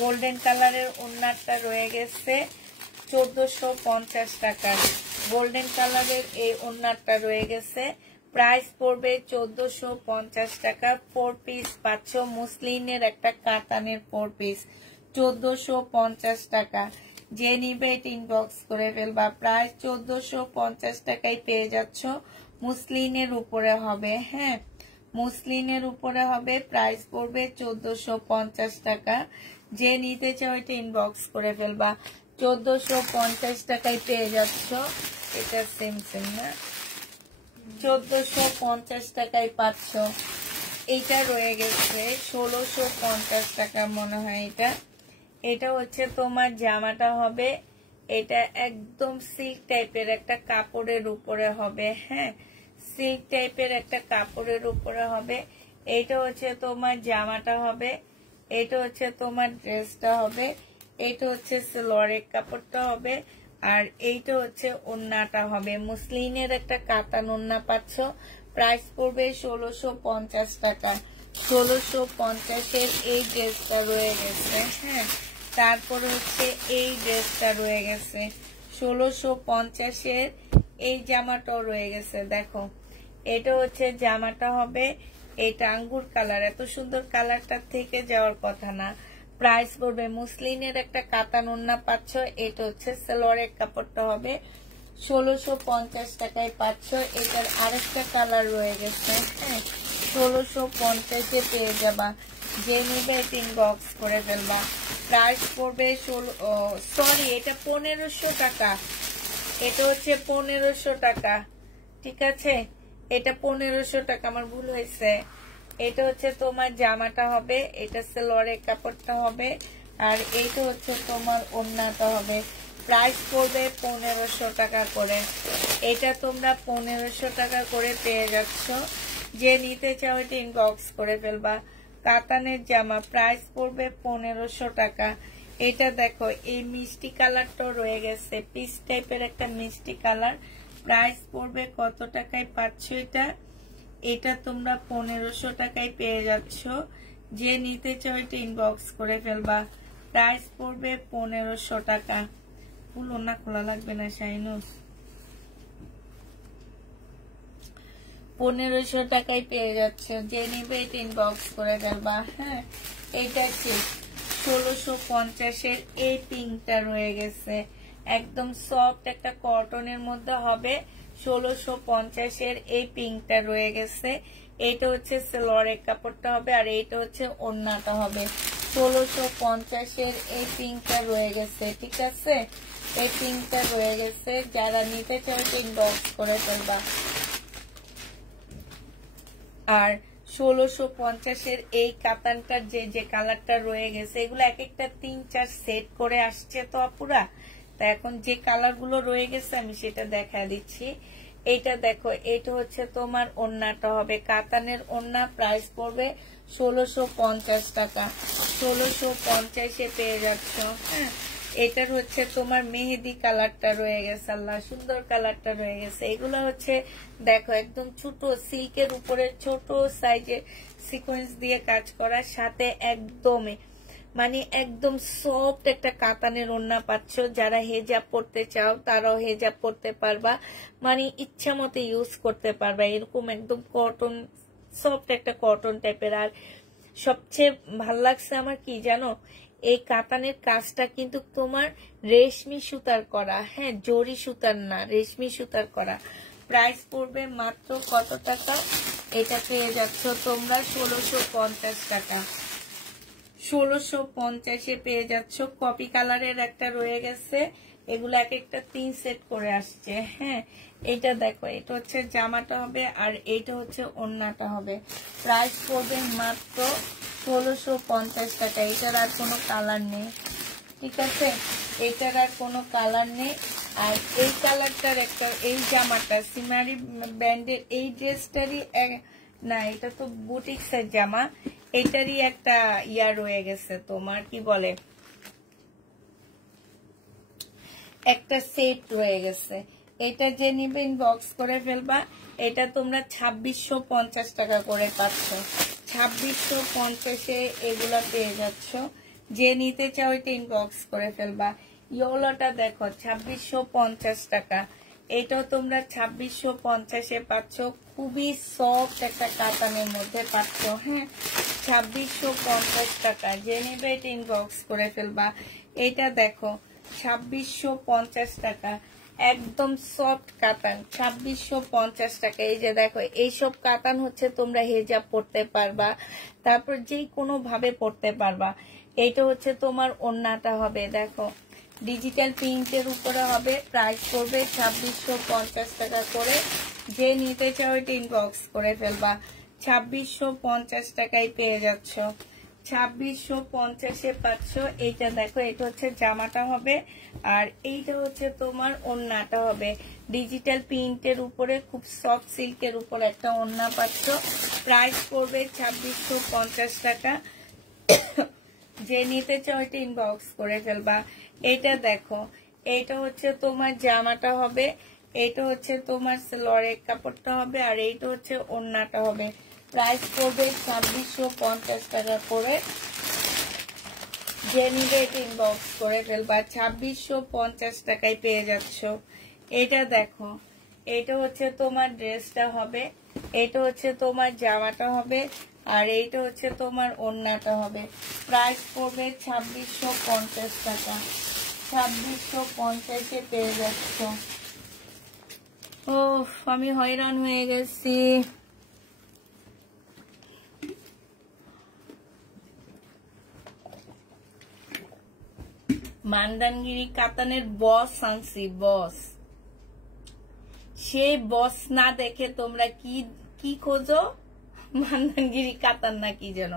গোল্ডেন কালারের ওড়নাটা রয়ে গেছে 1450 টাকার। গোল্ডেন কালারের এই ওড়নাটা রয়ে গেছে, প্রাইস পড়বে 1450 টাকা। 4 পিস পাচ্ছ, মুসলিনের একটা কাতানের 4 পিস, 1450 টাকা। যে নিবে এটা ইনবক্স করে ফেলবা। প্রাইস 1450 টাকায় পেয়ে যাচ্ছ। মুসলিনের উপরে হবে। হ্যাঁ, মুসলিনের উপরে হবে। প্রাইস পড়বে 1450 টাকা। যে নিতে চাও এটা ইনবক্স করে ফেলবা। 1450 টাকায় পেয়ে যাচ্ছ। এটা সেম সেম না, 1450 টাকায় পাচ্ছ। এটা রয়ে গেছে 1650 টাকা মনে হয়। এটা হচ্ছে তোমার জামাটা হবে, এটা একদম সিল্ক টাইপের একটা কাপড়ের উপরে হবে। হ্যাঁ, সিল্ক টাইপের একটা কাপড়ের উপরে হবে। এটা হচ্ছে তোমার জামাটা হবে, এটা হচ্ছে তোমার ড্রেসটা হবে, এটা হচ্ছে সালোয়ারের কাপড়টা হবে, আর এইটা হচ্ছে ওড়নাটা হবে। মুসলিনের একটা কাতান ওড়না পাচ্ছ। প্রাইস পড়বে 1650 টাকা। 1650-এর এই ড্রেসটা রয়ে গেছে। হ্যাঁ, তারপরে হচ্ছে এই ড্রেসটা রয়ে গেছে 1650-এর। এই জামাটাও রয়ে গেছে। দেখো, এটা হচ্ছে জামাটা হবে, এটা আঙ্গুর কালার, এত সুন্দর কালারটা থেকে যাওয়ার কথা না। প্রাইস পড়বে, মুসলিনের একটা কাতান ওড়না পাচ্ছ, এটা হচ্ছে সালোয়ারের কাপড়টা হবে, 1650 টাকায় পাচ্ছ। এটার আরেকটা কালার রয়ে গেছে। হ্যাঁ, 1650-এ পেয়ে যাবা। যে নিবে ইনবক্স করে ফেলবা। প্রাইস পড়বে সরি, এটা 1500 টাকা। এটা হচ্ছে 1500 টাকা, ঠিক আছে। এটা 1500 টাকা, আমার ভুল হয়েছে। এটা হচ্ছে তোমার জামাটা হবে, এটা সালোয়ারের কাপড়টা হবে, আর এইটা হচ্ছে তোমার ওড়নাটা হবে। প্রাইস পড়বে 1500 টাকা করে। এটা তোমরা 1500 টাকা করে পেয়ে যাচ্ছ। যে নিতে চাও এটা ইনবক্স করে ফেলবা। কাতানের জামা, প্রাইস পড়বে 1500 টাকা। এটা দেখো এই মিষ্টি কালারটা রয়ে গেছে, পিচ টাইপের একটা মিষ্টি কালার। প্রাইস পড়বে কত টাকায় পাচ্ছ এটা? এটা তোমরা 1500 টাকায় পেয়ে যাচ্ছ। যে নিতে চাও এটা ইনবক্স করে ফেলবা। প্রাইস পড়বে 1500 টাকা। ফুল ওড়না খোলা লাগবে না শাইনুস। 1500 টাকায় পেয়ে যাচ্ছ। যে নিবে এটা ইনবক্স করে ফেলবা। হ্যাঁ, এটা ঠিক 1650-এর এই পিঙ্কটা রয়ে গেছে, একদম সফট একটা কটনের মধ্যে হবে। 1650-এর এই পিঙ্কটা রয়ে গেছে। এটা হচ্ছে সালোয়ারের কাপড়টা হবে, আর এইটা হচ্ছে ওড়নাটা হবে। 1650-এর এই পিঙ্কটা রয়ে গেছে, ঠিক আছে? এই পিঙ্কটা রয়ে গেছে। যারা নিতে চাও ইনবক্স করে ফেলবা। আর 1650-এর এই কাতানটার যে কালারটা রয়ে গেছে, এগুলো এক একটা 3-4 সেট করে আসছে তো আপুরা। তা এখন যে কালার গুলো রয়ে গেছে আমি সেটা দেখা দিচ্ছি। এটা দেখো, এটা হচ্ছে তোমার ওড়নাটা হবে, কাতানের ওড়না। প্রাইস পড়বে 1650 টাকা। 1650-এ পেয়ে যাচ্ছ। হ্যাঁ, এটার হচ্ছে তোমার মেহেদি কালারটা রয়ে গেছে, আল্লাহ সুন্দর কালারটা রয়ে গেছে। এগুলো হচ্ছে দেখো একদম ছোট সিল্কের উপরে ছোট সাইজে সিকোয়েন্স দিয়ে কাজ করা, সাথে একদমই মানে একদম সফট একটা কাতানের ওড়না পাচ্ছ। যারা হেজাব পড়তে চাও তারাও হেজাব পড়তে পারবা, মানে ইচ্ছা মতো ইউজ করতে পারবা। এরকম একদম কটন, সফট একটা কটন টাইপের। আর সবচেয়ে ভাল লাগছে আমার কি জানো, এই কাতানের কাজটা কিন্তু তোমার রেশমি সুতার করা। হ্যাঁ, জরি সুতার না, রেশমি সুতার করা। প্রাইস পড়বে মাত্র কত টাকা? এটা পেয়ে যাচ্ছ তোমরা 1650 টাকা। 1650-এ পেয়ে যাচ্ছ। কপি কালারের একটা রয়ে গেছে, এগুলো এক একটা 3 সেট করে আসছে। হ্যাঁ, এটা দেখো, এটা হচ্ছে জামাটা হবে, আর এইটা হচ্ছে ওড়নাটা হবে। প্রাইস পড়বে মাত্র 1650 টাকা। এটার আর কোনো কালার নেই, ঠিক আছে? এটার আর কোনো কালার নেই। আর এই কালারটার একটা, এই জামাটা সিমারি ব্র্যান্ডের এই ড্রেসটারই না, এটা তো বুটিক্সের জামা, এটারই একটা ইয়া রয়ে গেছে, তোমার কি বলে, একটা সেট রয়ে গেছে। এটা যে নিবে ইনবক্স করে ফেলবা। এটা তোমরা 2650 টাকা করে পাচ্ছ। 2650-এ এগুলা পেয়ে যাচ্ছ। যে নিতে চাও এটা ইনবক্স করে ফেলবা। ইয়োলাটা দেখো 2650 টাকা। এটাও তোমরা 2650-এ পাচ্ছ। খুবই সফট একটা কাতানের মধ্যে পাচ্ছ। হ্যাঁ, 2650 টাকা। যে নিবে এটা ইনবক্স করে ফেলবা। এটা দেখো 2650 টাকা, একদম সফট কাতান। 2650 টাকা। এই যে দেখো, এইসব কাতান হচ্ছে তোমরা হেজাব পড়তে পারবা, তারপর যে কোনো ভাবে পড়তে পারবা। এইটা হচ্ছে তোমার ওড়নাটা হবে, দেখো ডিজিটাল প্রিন্টের উপরে হবে। প্রাইস পড়বে 2650 টাকা করে। যে নিতে চাও এটা ইনবক্স করে ফেলবা। 2650 টাকায় পেয়ে যাচ্ছ। 2650-এ পাচ্ছ। এইটা দেখো, এটা হচ্ছে জামাটা হবে, আর এইটা হচ্ছে তোমার ওড়নাটা হবে। ডিজিটাল প্রিন্টের উপরে খুব সফট সিল্কের উপর একটা ওড়না পাচ্ছ। প্রাইস পড়বে 2650 টাকা। যে নিতে চাও এটা ইনবক্স করে ফেলবা। এটা দেখো, এইটা হচ্ছে তোমার জামাটা হবে, এইটা হচ্ছে তোমার সালোয়ারের কাপড়টা হবে, আর এইটা হচ্ছে ওড়নাটা হবে। প্রাইস পড়বে 2650 টাকা করে। যে নিবে এটা ইনবক্স করে ফেলবা। 2650 টাকায় পেয়ে যাচ্ছ। এটা দেখো, এটা হচ্ছে তোমার ড্রেসটা হবে, এটা হচ্ছে তোমার জামাটা হবে, আর এইটা হচ্ছে তোমার ওড়নাটা হবে। প্রাইস পড়বে 2650 টাকা। 2650-এ পেয়ে যাচ্ছ। ও, আমি হয়রান হয়ে গেছি। মান্দানগিরি কাতানের বস আনছি, বস সেই বস না দেখে তোমরা কি কি খোঁজো, মান্দানগিরি কাতান না কি যেন।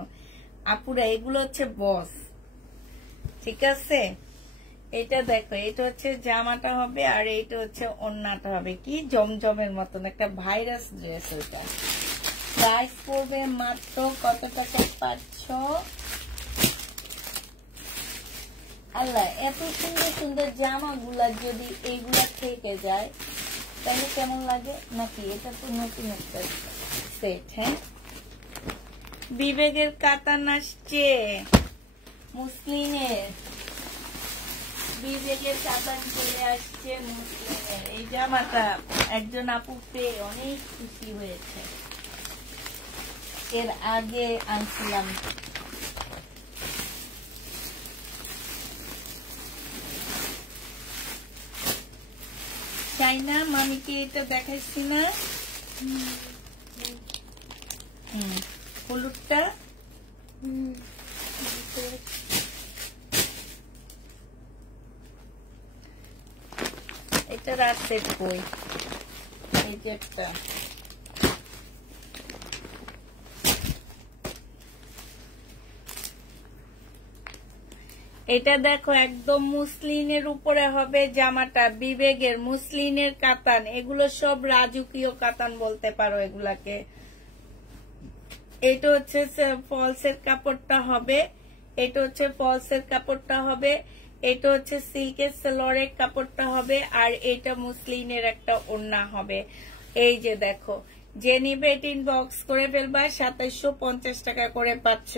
আপুরা এগুলো হচ্ছে বস, ঠিক আছে। এটা দেখো, এটা হচ্ছে জামাটা হবে আর এটা হচ্ছে ওড়নাটা হবে, কি জমজমের মতন একটা ভাইরাস ড্রেস। ওইটা প্রাইস পড়বে মাত্র কত টাকায় পাচ্ছ? আল্লাহ, এত সুন্দর সুন্দর জামাগুলা যদি এইগুলা থেকে যায় তাহলে কেমন লাগে নাকি? এটা তো নতুন একটা সেট। হ্যাঁ, বিবেকের কাতান আসছে, মুসলিমের বিবেকের কাতান চলে আসছে মুসলিমের। এই জামাটা একজন আপু পেয়ে অনেক খুশি হয়েছে, এর আগে আনছিলাম। চাইনা মামিকে এটা দেখাইছি না? হলুদটা এটা রাতের কই, এই যে একটা এটা দেখো একদম মুসলিনের উপরে হবে জামাটা, বিবেকের মুসলিনের কাতান। এগুলো সব রাজকীয় কাতান বলতে পারো এগুলাকে। এটা হচ্ছে ফলসের কাপড়টা হবে, এটা হচ্ছে ফলসের কাপড়টা হবে, এটা হচ্ছে সিল্কের সালোয়ারের কাপড়টা হবে, আর এটা মুসলিনের একটা ওড়না হবে। এই যে দেখো, যে নিবে ইনবক্স করে ফেলবা, 2750 টাকা করে পাচ্ছ।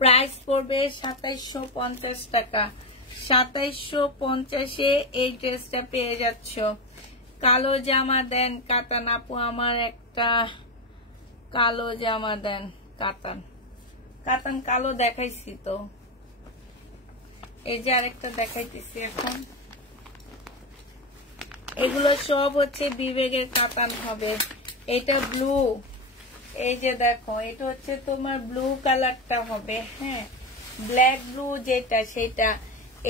প্রাইস পড়বে 2750 টাকা। 2750-এ এই ড্রেসটা পেয়ে যাচ্ছ। কালো জামা দেন কাতান আপু, আমার একটা কালো জামা দেন কাতান। কাতান কালো দেখাইছি তো, এই যে আরেকটা দেখাইতেছি এখন। এগুলো সব হচ্ছে বিবেকের কাতান হবে। এটা ব্লু, এই যে দেখো, এটা হচ্ছে তোমার ব্লু কালারটা হবে। হ্যাঁ, ব্ল্যাক ব্লু যেটা সেটা।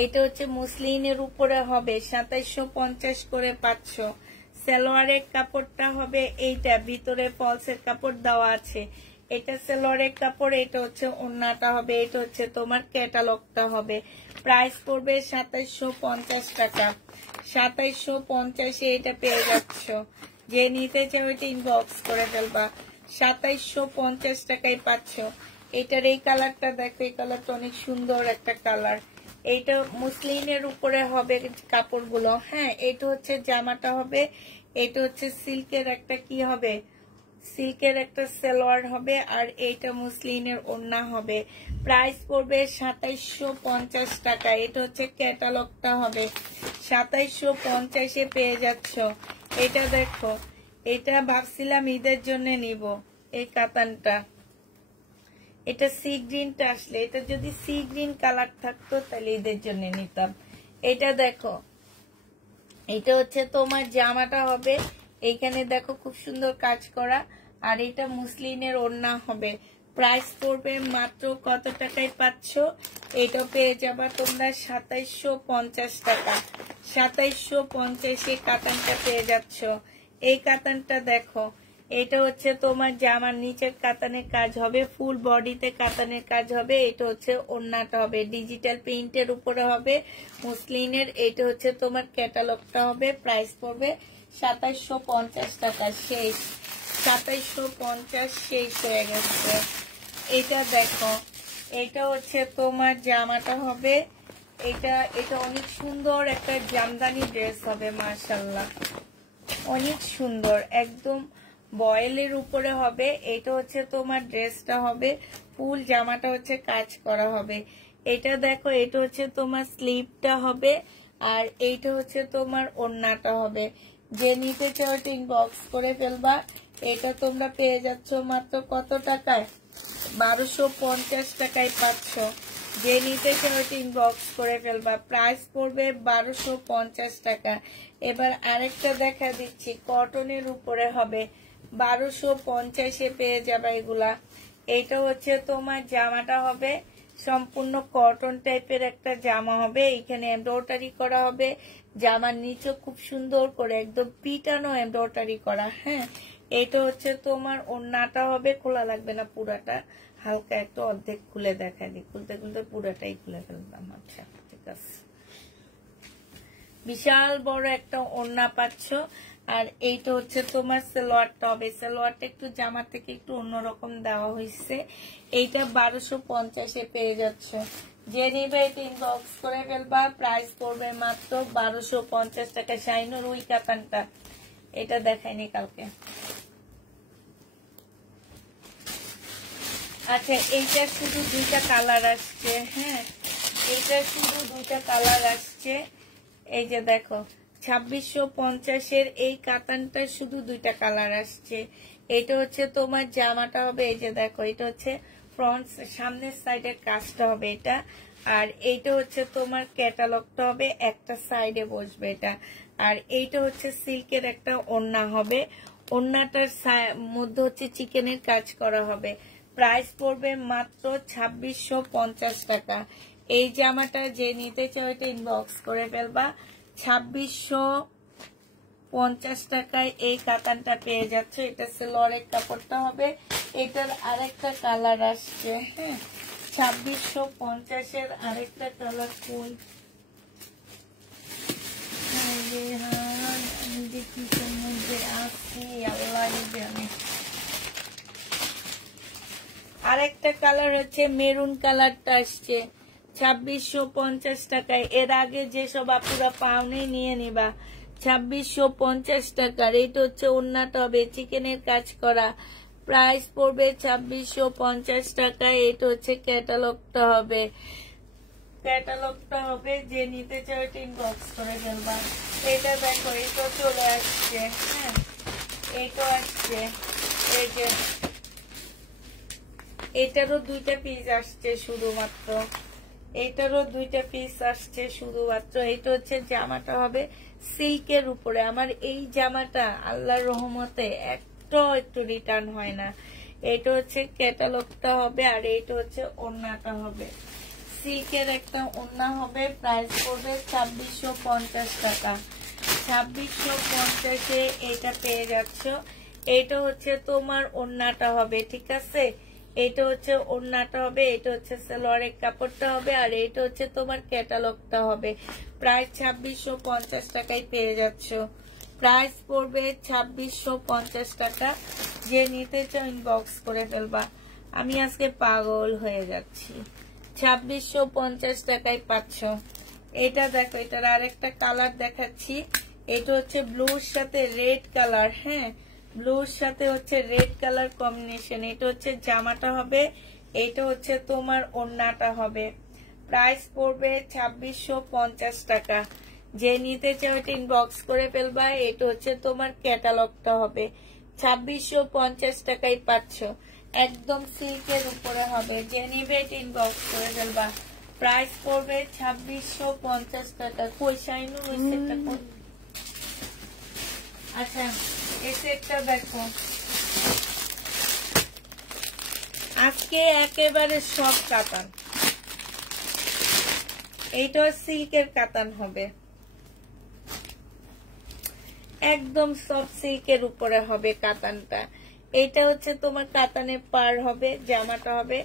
এটা হচ্ছে মুসলিনের উপরে হবে, 2750 করে পাচ্ছ। সালোয়ারের কাপড়টা হবে এইটা, ভিতরে ফলসের কাপড় দেওয়া আছে। এটা সালোয়ারের কাপড়, এটা হচ্ছে ওড়নাটা হবে, এটা হচ্ছে তোমার ক্যাটালগটা হবে। প্রাইস পড়বে 2750 টাকা। 2750-এ এটা পেয়ে যাচ্ছ। যে নিতে চাও এটা ইনবক্স করে ফেলবা। 2750 টাকায় পাচ্ছ। এটার এই কালারটা দেখো, এই কালারটা অনেক সুন্দর একটা কালার। এইটা মুসলিনের উপরে হবে কাপড়গুলো। হ্যাঁ, এটা হচ্ছে জামাটা হবে, এটা হচ্ছে সিল্কের একটা কি হবে, সিল্কের একটা সালোয়ার হবে, আর এইটা মুসলিনের ওড়না হবে। প্রাইস পড়বে 2750 টাকা। এটা হচ্ছে ক্যাটালগটা হবে। 2750-এ পেয়ে যাচ্ছ। এটা দেখো, এটা ভাবছিলাম ঈদের জন্য নিব এই কাতানটা। এটা সি গ্রিনটা আসলে, এটা যদি সি গ্রিন কালার থাকতো তাহলে ঈদের জন্য নিতাম। এটা দেখো, এটা হচ্ছে তোমার জামাটা হবে, এইখানে দেখো খুব সুন্দর কাজ করা, আর এটা মুসলিনের ওড়না হবে। প্রাইস পড়বে মাত্র কত টাকায় পাচ্ছ? এটা পেয়ে যাবা তোমরা 2750 টাকা। 2750-এ কাতানটা পেয়ে যাচ্ছ। এই কাতানটা দেখো, এটা হচ্ছে তোমার জামার নিচের কাতানের কাজ হবে, ফুল বডিতে কাতানের কাজ হবে। এটা হচ্ছে ওড়নাটা হবে, ডিজিটাল প্রিন্টের উপরে হবে মুসলিনের। এটা হচ্ছে তোমার ক্যাটালগটা হবে। প্রাইস পড়বে 2750 টাকা। শেষ, 2750 শেষ হয়ে গেছে। এটা দেখো, এটা হচ্ছে তোমার জামাটা হবে, এটা এটা অনেক সুন্দর একটা জামদানি ড্রেস হবে, মাশাআল্লাহ অনেক সুন্দর, একদম বয়েলের উপরে হবে। এটা হচ্ছে তোমার ড্রেসটা হবে, ফুল জামাটা হচ্ছে কাজ করা হবে। এটা দেখো, এটা হচ্ছে তোমার স্লিভটা হবে, আর এইটা হচ্ছে তোমার ওড়নাটা হবে। যে নিতে চাও ইনবক্স করে ফেলবা। এটা তোমরা পেয়ে যাচ্ছ মাত্র কত টাকায়? 1250 টাকায় পাচ্ছ। যে নিতে চাও ইনবক্স করে ফেলবা। প্রাইস পড়বে 1250 টাকা। এবার আরেকটা দেখা দিচ্ছি, কটনের উপরে হবে, 1250-এ পেয়ে যাবে এগুলা। এটা হচ্ছে তোমার জামাটা হবে, সম্পূর্ণ কটন টাইপের একটা জামা হবে, এখানে এমব্রয়ডারি করা হবে, জামার নিচে খুব সুন্দর করে একদম পিটানো এমব্রয়ডারি করা। হ্যাঁ, এটা হচ্ছে তোমার ওড়নাটা হবে, খোলা লাগবে না পুরাটা, হালকা একটু অর্ধেক খুলে দেখা দিই, খুলতে খুলতে পুরাটাই খুলে ফেললাম। আচ্ছা ঠিক আছে, বিশাল বড় একটা ওড়না পাচ্ছ। আর এইটা হচ্ছে তোমার সালোয়ারটা হবে, সালোয়ারটা একটু জামা থেকে একটু অন্যরকম দেওয়া হয়েছে। এইটা 1250-এ পেয়ে যাচ্ছ, যে নিবে এটা ইনবক্স করে ফেলবা। প্রাইস পড়বে মাত্র 1250 টাকা। শাইনুর ওই কাতানটা, এটা দেখাইনি কালকে। আচ্ছা, এইটা শুধু 2টা কালার আসছে। হ্যাঁ, এইটা শুধু 2টা কালার আসছে। এই যে দেখো 2650-এর এই কাতানটা শুধু 2টা কালার আসছে। এটা হচ্ছে তোমার জামাটা হবে, এই যে দেখো এটা হচ্ছে ফ্রন্ট সামনের সাইডের কাজটা হবে এটা। আর এইটা হচ্ছে তোমার ক্যাটালগটা হবে, একটা সাইডে বসবে এটা। আর এইটা হচ্ছে সিল্কের একটা ওড়না হবে, ওড়নাটার মধ্যে হচ্ছে চিকেনের কাজ করা হবে। প্রাইস পড়বে মাত্র 2650 টাকা। এই জামাটা যে নিতে চাও এটা ইনবক্স করে ফেলবা। 2650 টাকায় এই কাতানটা পেয়ে যাচ্ছে। এটা সেলোয়ারের কাপড়টা হবে, এটার আরেকটা কালার আসছে। হ্যাঁ, 2650-এর আরেকটা কালার কোন আমি দেখি মধ্যে আসছি, আল্লাহ জানে। আরেকটা কালার হচ্ছে মেরুন কালারটা আসছে 2650 টাকায়। এর আগে যেসব আপুরা পাওনি নিয়ে নিবা, 2650 টাকার। এটা হচ্ছে ওড়নাটা হবে চিকেনের কাজ করা, প্রাইস পড়বে 2650 টাকায়। এটা হচ্ছে ক্যাটালগটা হবে, ক্যাটালগটা হবে, যে নিতে চাও এটা ইনবক্স করে ফেলবা। এটা দেখো এটা চলে আসছে। হ্যাঁ, এটা আসছে, এই যে এটারও 2টা পিস আসছে শুধুমাত্র, এটারও 2টা পিস আসছে শুধুমাত্র। এটা হচ্ছে জামাটা হবে সিল্কের উপরে। আমার এই জামাটা আল্লাহর রহমতে একটু রিটার্ন হয় না। এটা হচ্ছে ক্যাটালগটা হবে, আর এটা হচ্ছে ওড়নাটা হবে, সিল্কের একটা ওড়না হবে। প্রাইস পড়বে 2650 টাকা। 2650-এ এটা পেয়ে যাচ্ছ। এটা হচ্ছে তোমার ওড়নাটা হবে, ঠিক আছে, এটা হচ্ছে ওড়নাটা হবে, এটা হচ্ছে সালোয়ারের কাপড়টা হবে, আর এটা হচ্ছে তোমার ক্যাটালগটা হবে। প্রাইস 2650 টাকায় পেয়ে যাচ্ছ। প্রাইস পড়বে 2650 টাকা। যে নিতে চাও ইনবক্স করে ফেলবা। আমি আজকে পাগল হয়ে যাচ্ছি, 2650 টাকায় পাচ্ছ। এটা দেখো, এটার আরেকটা কালার দেখাচ্ছি। এটা হচ্ছে ব্লুর সাথে রেড কালার। হ্যাঁ, ব্লুর সাথে হচ্ছে রেড কালার কম্বিনেশন। এটা হচ্ছে জামাটা হবে, এটা হচ্ছে তোমার ওড়নাটা হবে। প্রাইস পড়বে 2650 টাকা। যে নিতে চাও এটা ইনবক্স করে ফেলবা। এটা হচ্ছে তোমার ক্যাটালগটা হবে, 2650 টাকায় পাচ্ছ। একদম সিল্কের উপরে হবে, যে নিবে এটা ইনবক্স করে ফেলবা। প্রাইস পড়বে 2650 টাকা। কই শাইনু ওই সেটটা কোন? আচ্ছা, এই সেটটা দেখো, আজকে একেবারে সব কাতান। এইটা সিল্কের কাতান হবে, একদম সব সিল্কের উপরে হবে কাতানটা। এটা হচ্ছে তোমার কাতানে পার হবে, জামাটা হবে,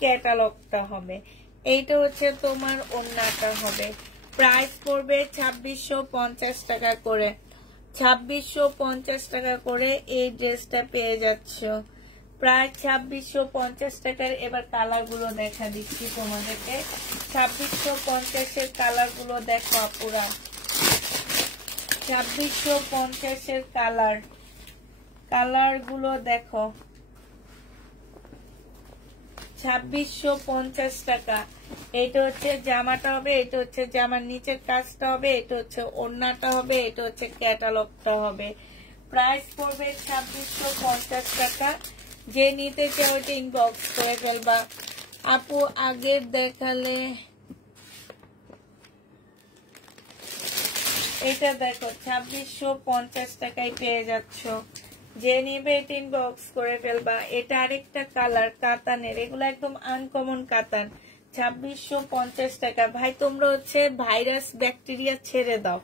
ক্যাটালগটা হবে। এইটা হচ্ছে তোমার ওড়নাটা হবে। প্রাইস পড়বে 2650 টাকা করে। 2650 টাকা করে এই ড্রেসটা পেয়ে যাচ্ছ। প্রায় 2650 টাকার। এবার কালার গুলো দেখা দিচ্ছি তোমাদেরকে। 2650-এর কালার গুলো দেখো আপুরা, 2650-এর কালার গুলো দেখো। 2650 টাকা। এটা হচ্ছে জামাটা হবে, এটা হচ্ছে জামার নিচের কাজটা হবে, এটা হচ্ছে ওড়নাটা হবে, এটা হচ্ছে ক্যাটালগটা হবে। প্রাইস পড়বে 2650 টাকা। যে নিতে চাও এটা ইনবক্স করে ফেলবা। আপু আগের দেখালে এটা দেখো 2650 টাকায় পেয়ে যাচ্ছ। যে নিবে এটা ইনবক্স করে ফেলবা। এটা আরেকটা কালার কাতানের, এগুলো একদম আনকমন কাতান। 2650 টাকা। ভাই তোমরা হচ্ছে ভাইরাস ব্যাকটেরিয়া ছেড়ে দাও,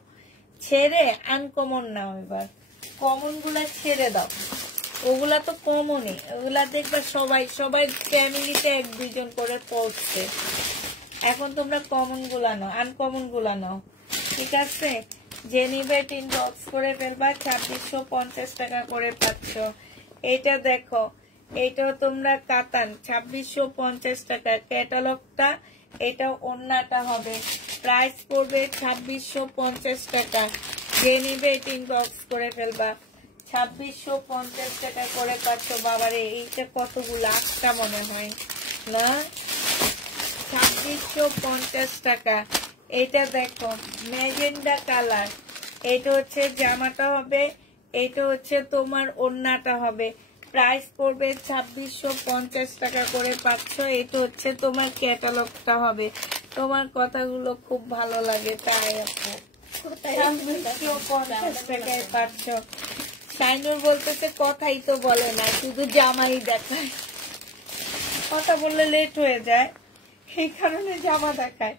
ছেড়ে আনকমন নাও, এবার কমন গুলা ছেড়ে দাও। ওগুলা তো কমনই, ওগুলা দেখবা সবাই ফ্যামিলিতে 1-2 জন করে পড়ছে। এখন তোমরা কমন গুলা নাও, আনকমন গুলা নাও, ঠিক আছে? যে নিবে ইনবক্স করে ফেলবা। 2650 টাকা করে পাচ্ছ। এটা দেখো, এইটাও তোমরা কাতান 2650 টাকা ক্যাটালগটা। এটা ওন্নাটা হবে, প্রাইস পড়বে 2650 টাকা। যে নিবে ইনবক্স করে ফেলবা। 2650 টাকা করে পাচ্ছ। বাবারে এইটা কতগুলো, 8টা মনে হয় না? 2650 টাকা। এটা দেখো ম্যাজেন্ডা কালার, এটা হচ্ছে জামাটা হবে, এটা হচ্ছে তোমার ওড়নাটা হবে। প্রাইস পড়বে 2650 টাকা করে পাচ্ছ। এটা হচ্ছে তোমার ক্যাটালগটা হবে। তোমার কথাগুলো খুব ভালো লাগে, তাই আপু 2650 টাকায় পাচ্ছ। শাইনুর বলতেছে কথাই তো বলে না, শুধু জামাই দেখায়। কথা বললে লেট হয়ে যায়, এই কারণে জামা দেখায়।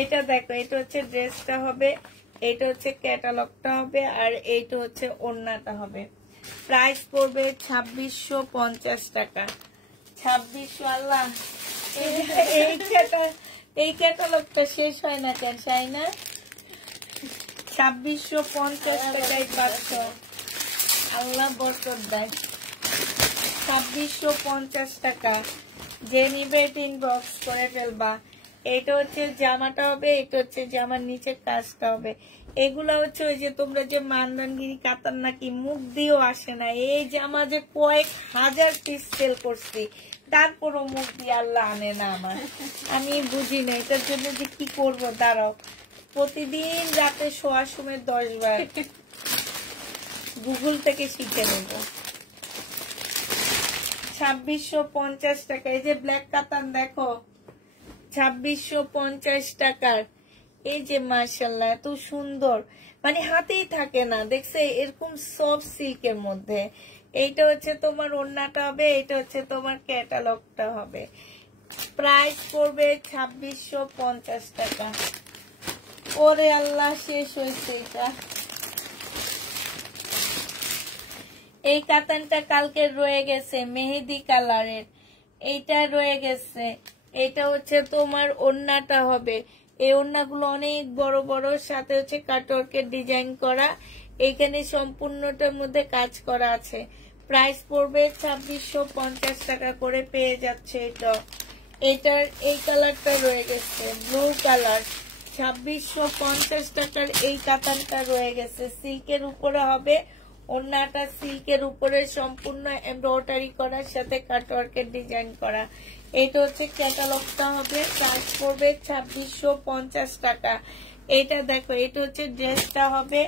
এটা দেখো, এটা হচ্ছে ড্রেসটা হবে, এটা হচ্ছে ক্যাটালগটা হবে, আর এইটা হচ্ছে ওড়নাটা হবে। প্রাইস পড়বে 2650 টাকা। 2600। আল্লাহ, এই ক্যাটালগটা শেষ হয় না কেন শাইনা? 2650 টাকায় পাচ্ছ। আল্লাহ বরকত দেয়। 2650 টাকা। যে নিবে ইনবক্স করে ফেলবা। এটা হচ্ছে জামাটা হবে, এটা হচ্ছে জামার নিচে কাজটা হবে। এগুলা হচ্ছে ওই যে তোমরা যে মানদানগিরি কাতার নাকি মুখ দিয়েও আসে না, এই জামা যে কয়েক হাজার পিস সেল করছি, তারপরও মুখ দিয়ে আল্লাহ আনে না আমার। আমি বুঝি না এটার জন্য যে কি করবো। দাঁড়াও, প্রতিদিন রাতে শোয়ার সময় 10 বার গুগল থেকে শিখে নেব। 2650 টাকা। এই যে ব্ল্যাক কাতান দেখো, 2650 টাকার। এই যে মাশাআল্লাহ এত সুন্দর, মানে হাতেই থাকে না, দেখছে এরকম সফট সিল্কের মধ্যে। এইটা হচ্ছে তোমার ওড়নাটা হবে, এটা হচ্ছে তোমার ক্যাটালগটা হবে। প্রাইস পড়বে 2650 টাকা। ওরে আল্লাহ, শেষ হয়েছে এটা। এই কাতানটা কালকে রয়ে গেছে, মেহেদি কালারের, এইটা রয়ে গেছে। এটা হচ্ছে তোমার ওড়নাটা হবে। এই ওড়নাগুলো অনেক বড় বড়, সাথে হচ্ছে কাটওয়ার্কের ডিজাইন করা, এইখানে সম্পূর্ণটার মধ্যে কাজ করা আছে। প্রাইস পড়বে 2650 টাকা করে পেয়ে যাচ্ছে এটা। এটার এই কালারটা রয়ে গেছে, ব্লু কালার। 2650 টাকার এই কাতানটা রয়ে গেছে, সিল্কের উপরে হবে। ওড়নাটা সিল্কের উপরে সম্পূর্ণ এমব্রয়ডারি করার সাথে কাটওয়ার্কের ডিজাইন করা। এটা হচ্ছে ক্যাটালগটা হবে। প্রাইস পড়বে 2650 টাকা। এটা দেখো, এটা হচ্ছে ড্রেসটা হবে,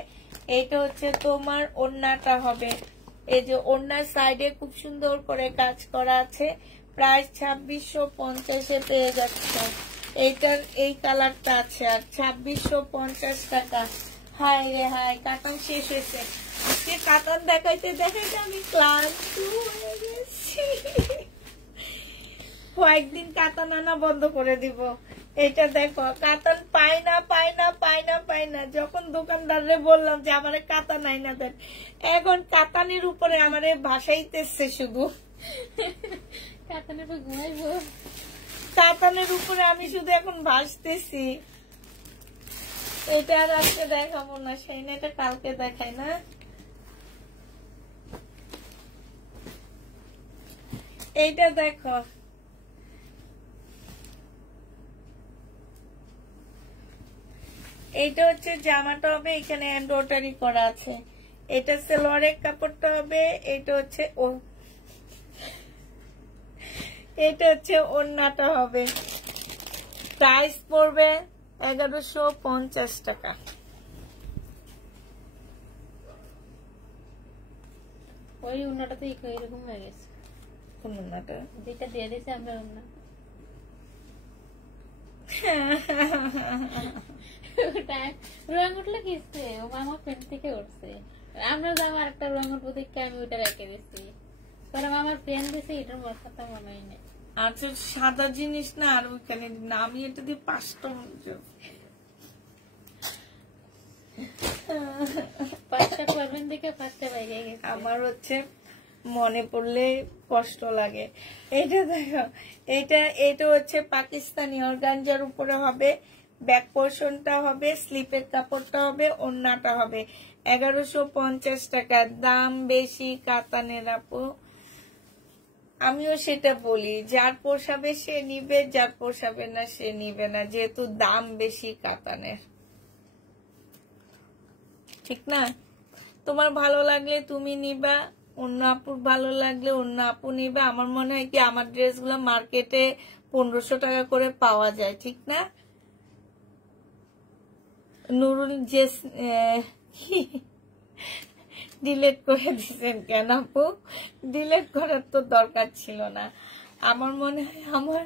এটা হচ্ছে তোমার ওড়নাটা হবে। এই যে ওড়নার সাইডে খুব সুন্দর করে কাজ করা আছে। প্রাইস 2650 পেয়ে যাচ্ছে। এইটার এই কালারটা আছে, আর 2650 টাকা। হাই রে হাই, কাতান শেষ হয়েছে। আজকে কাতান দেখাইতে দেখাইতে আমি ক্লান্ত হয়ে গেছি। কয়েকদিন কাতান আনা বন্ধ করে দিব। এটা দেখো, কাতান পাই না। যখন দোকানদারে বললাম যে আমারে কাতান নাই না দেন, এখন কাতানের উপরে আমারে ভাসাইতেছে শুধু। কাতানের উপরে আমি শুধু এখন ভাসতেছি। এটা আর আজকে দেখাবো না, সেই না, এটা কালকে দেখাই না। এইটা দেখো, এইটা হচ্ছে জামাটা হবে, এখানে এমব্রয়ডারি করা আছে। এটা সালোয়ারের কাপড়টা হবে, এটা হচ্ছে ওড়নাটা হবে। প্রাইস পড়বে 1150 টাকা। ওই ওড়নাটা তো এরকম হয়ে গেছে। কোন ওড়নাটা? যেটা দিয়ে দিয়েছে আমরা ওড়না। রং উঠলে কিসছে, ও মামা পেন থেকে উঠছে। আমরা জামার একটা রঙের প্রতীককে আমি ওইটা রেখে দিচ্ছি, পরে মামার পেন দিয়েছে, এটার কথা মনে হয় না। আচ্ছা সাদা জিনিস না, আর ওইখানে না, আমি এটা দিয়ে 5টা করবেন দেখে 5টা বাইরে গেছে। আমার হচ্ছে মনে পড়লে কষ্ট লাগে। এটা দেখো, এটা হচ্ছে পাকিস্তানি অর্গানজার উপরে হবে, ব্যাক পোর্শনটা হবে, স্লিপের কাপড়টা হবে, ওড়নাটা হবে। 1150 টাকা দাম বেশি কাতানের আপু। আমিও সেটা বলি, যার পোষাবে সে নিবে, যার পোষাবে না সে নিবে না, যেহেতু দাম বেশি কাতানের, ঠিক না? তোমার ভালো লাগলে তুমি নিবা, অন্য আপুর ভালো লাগলে অন্য আপু নিবে। আমার মনে হয় কি আমার ড্রেসগুলো মার্কেটে 1500 টাকা করে পাওয়া যায়, ঠিক না? নুরুল জেস ডিলেট করে দিচ্ছেন কেন আপু? ডিলেট করার তো দরকার ছিল না। আমার মনে হয় আমার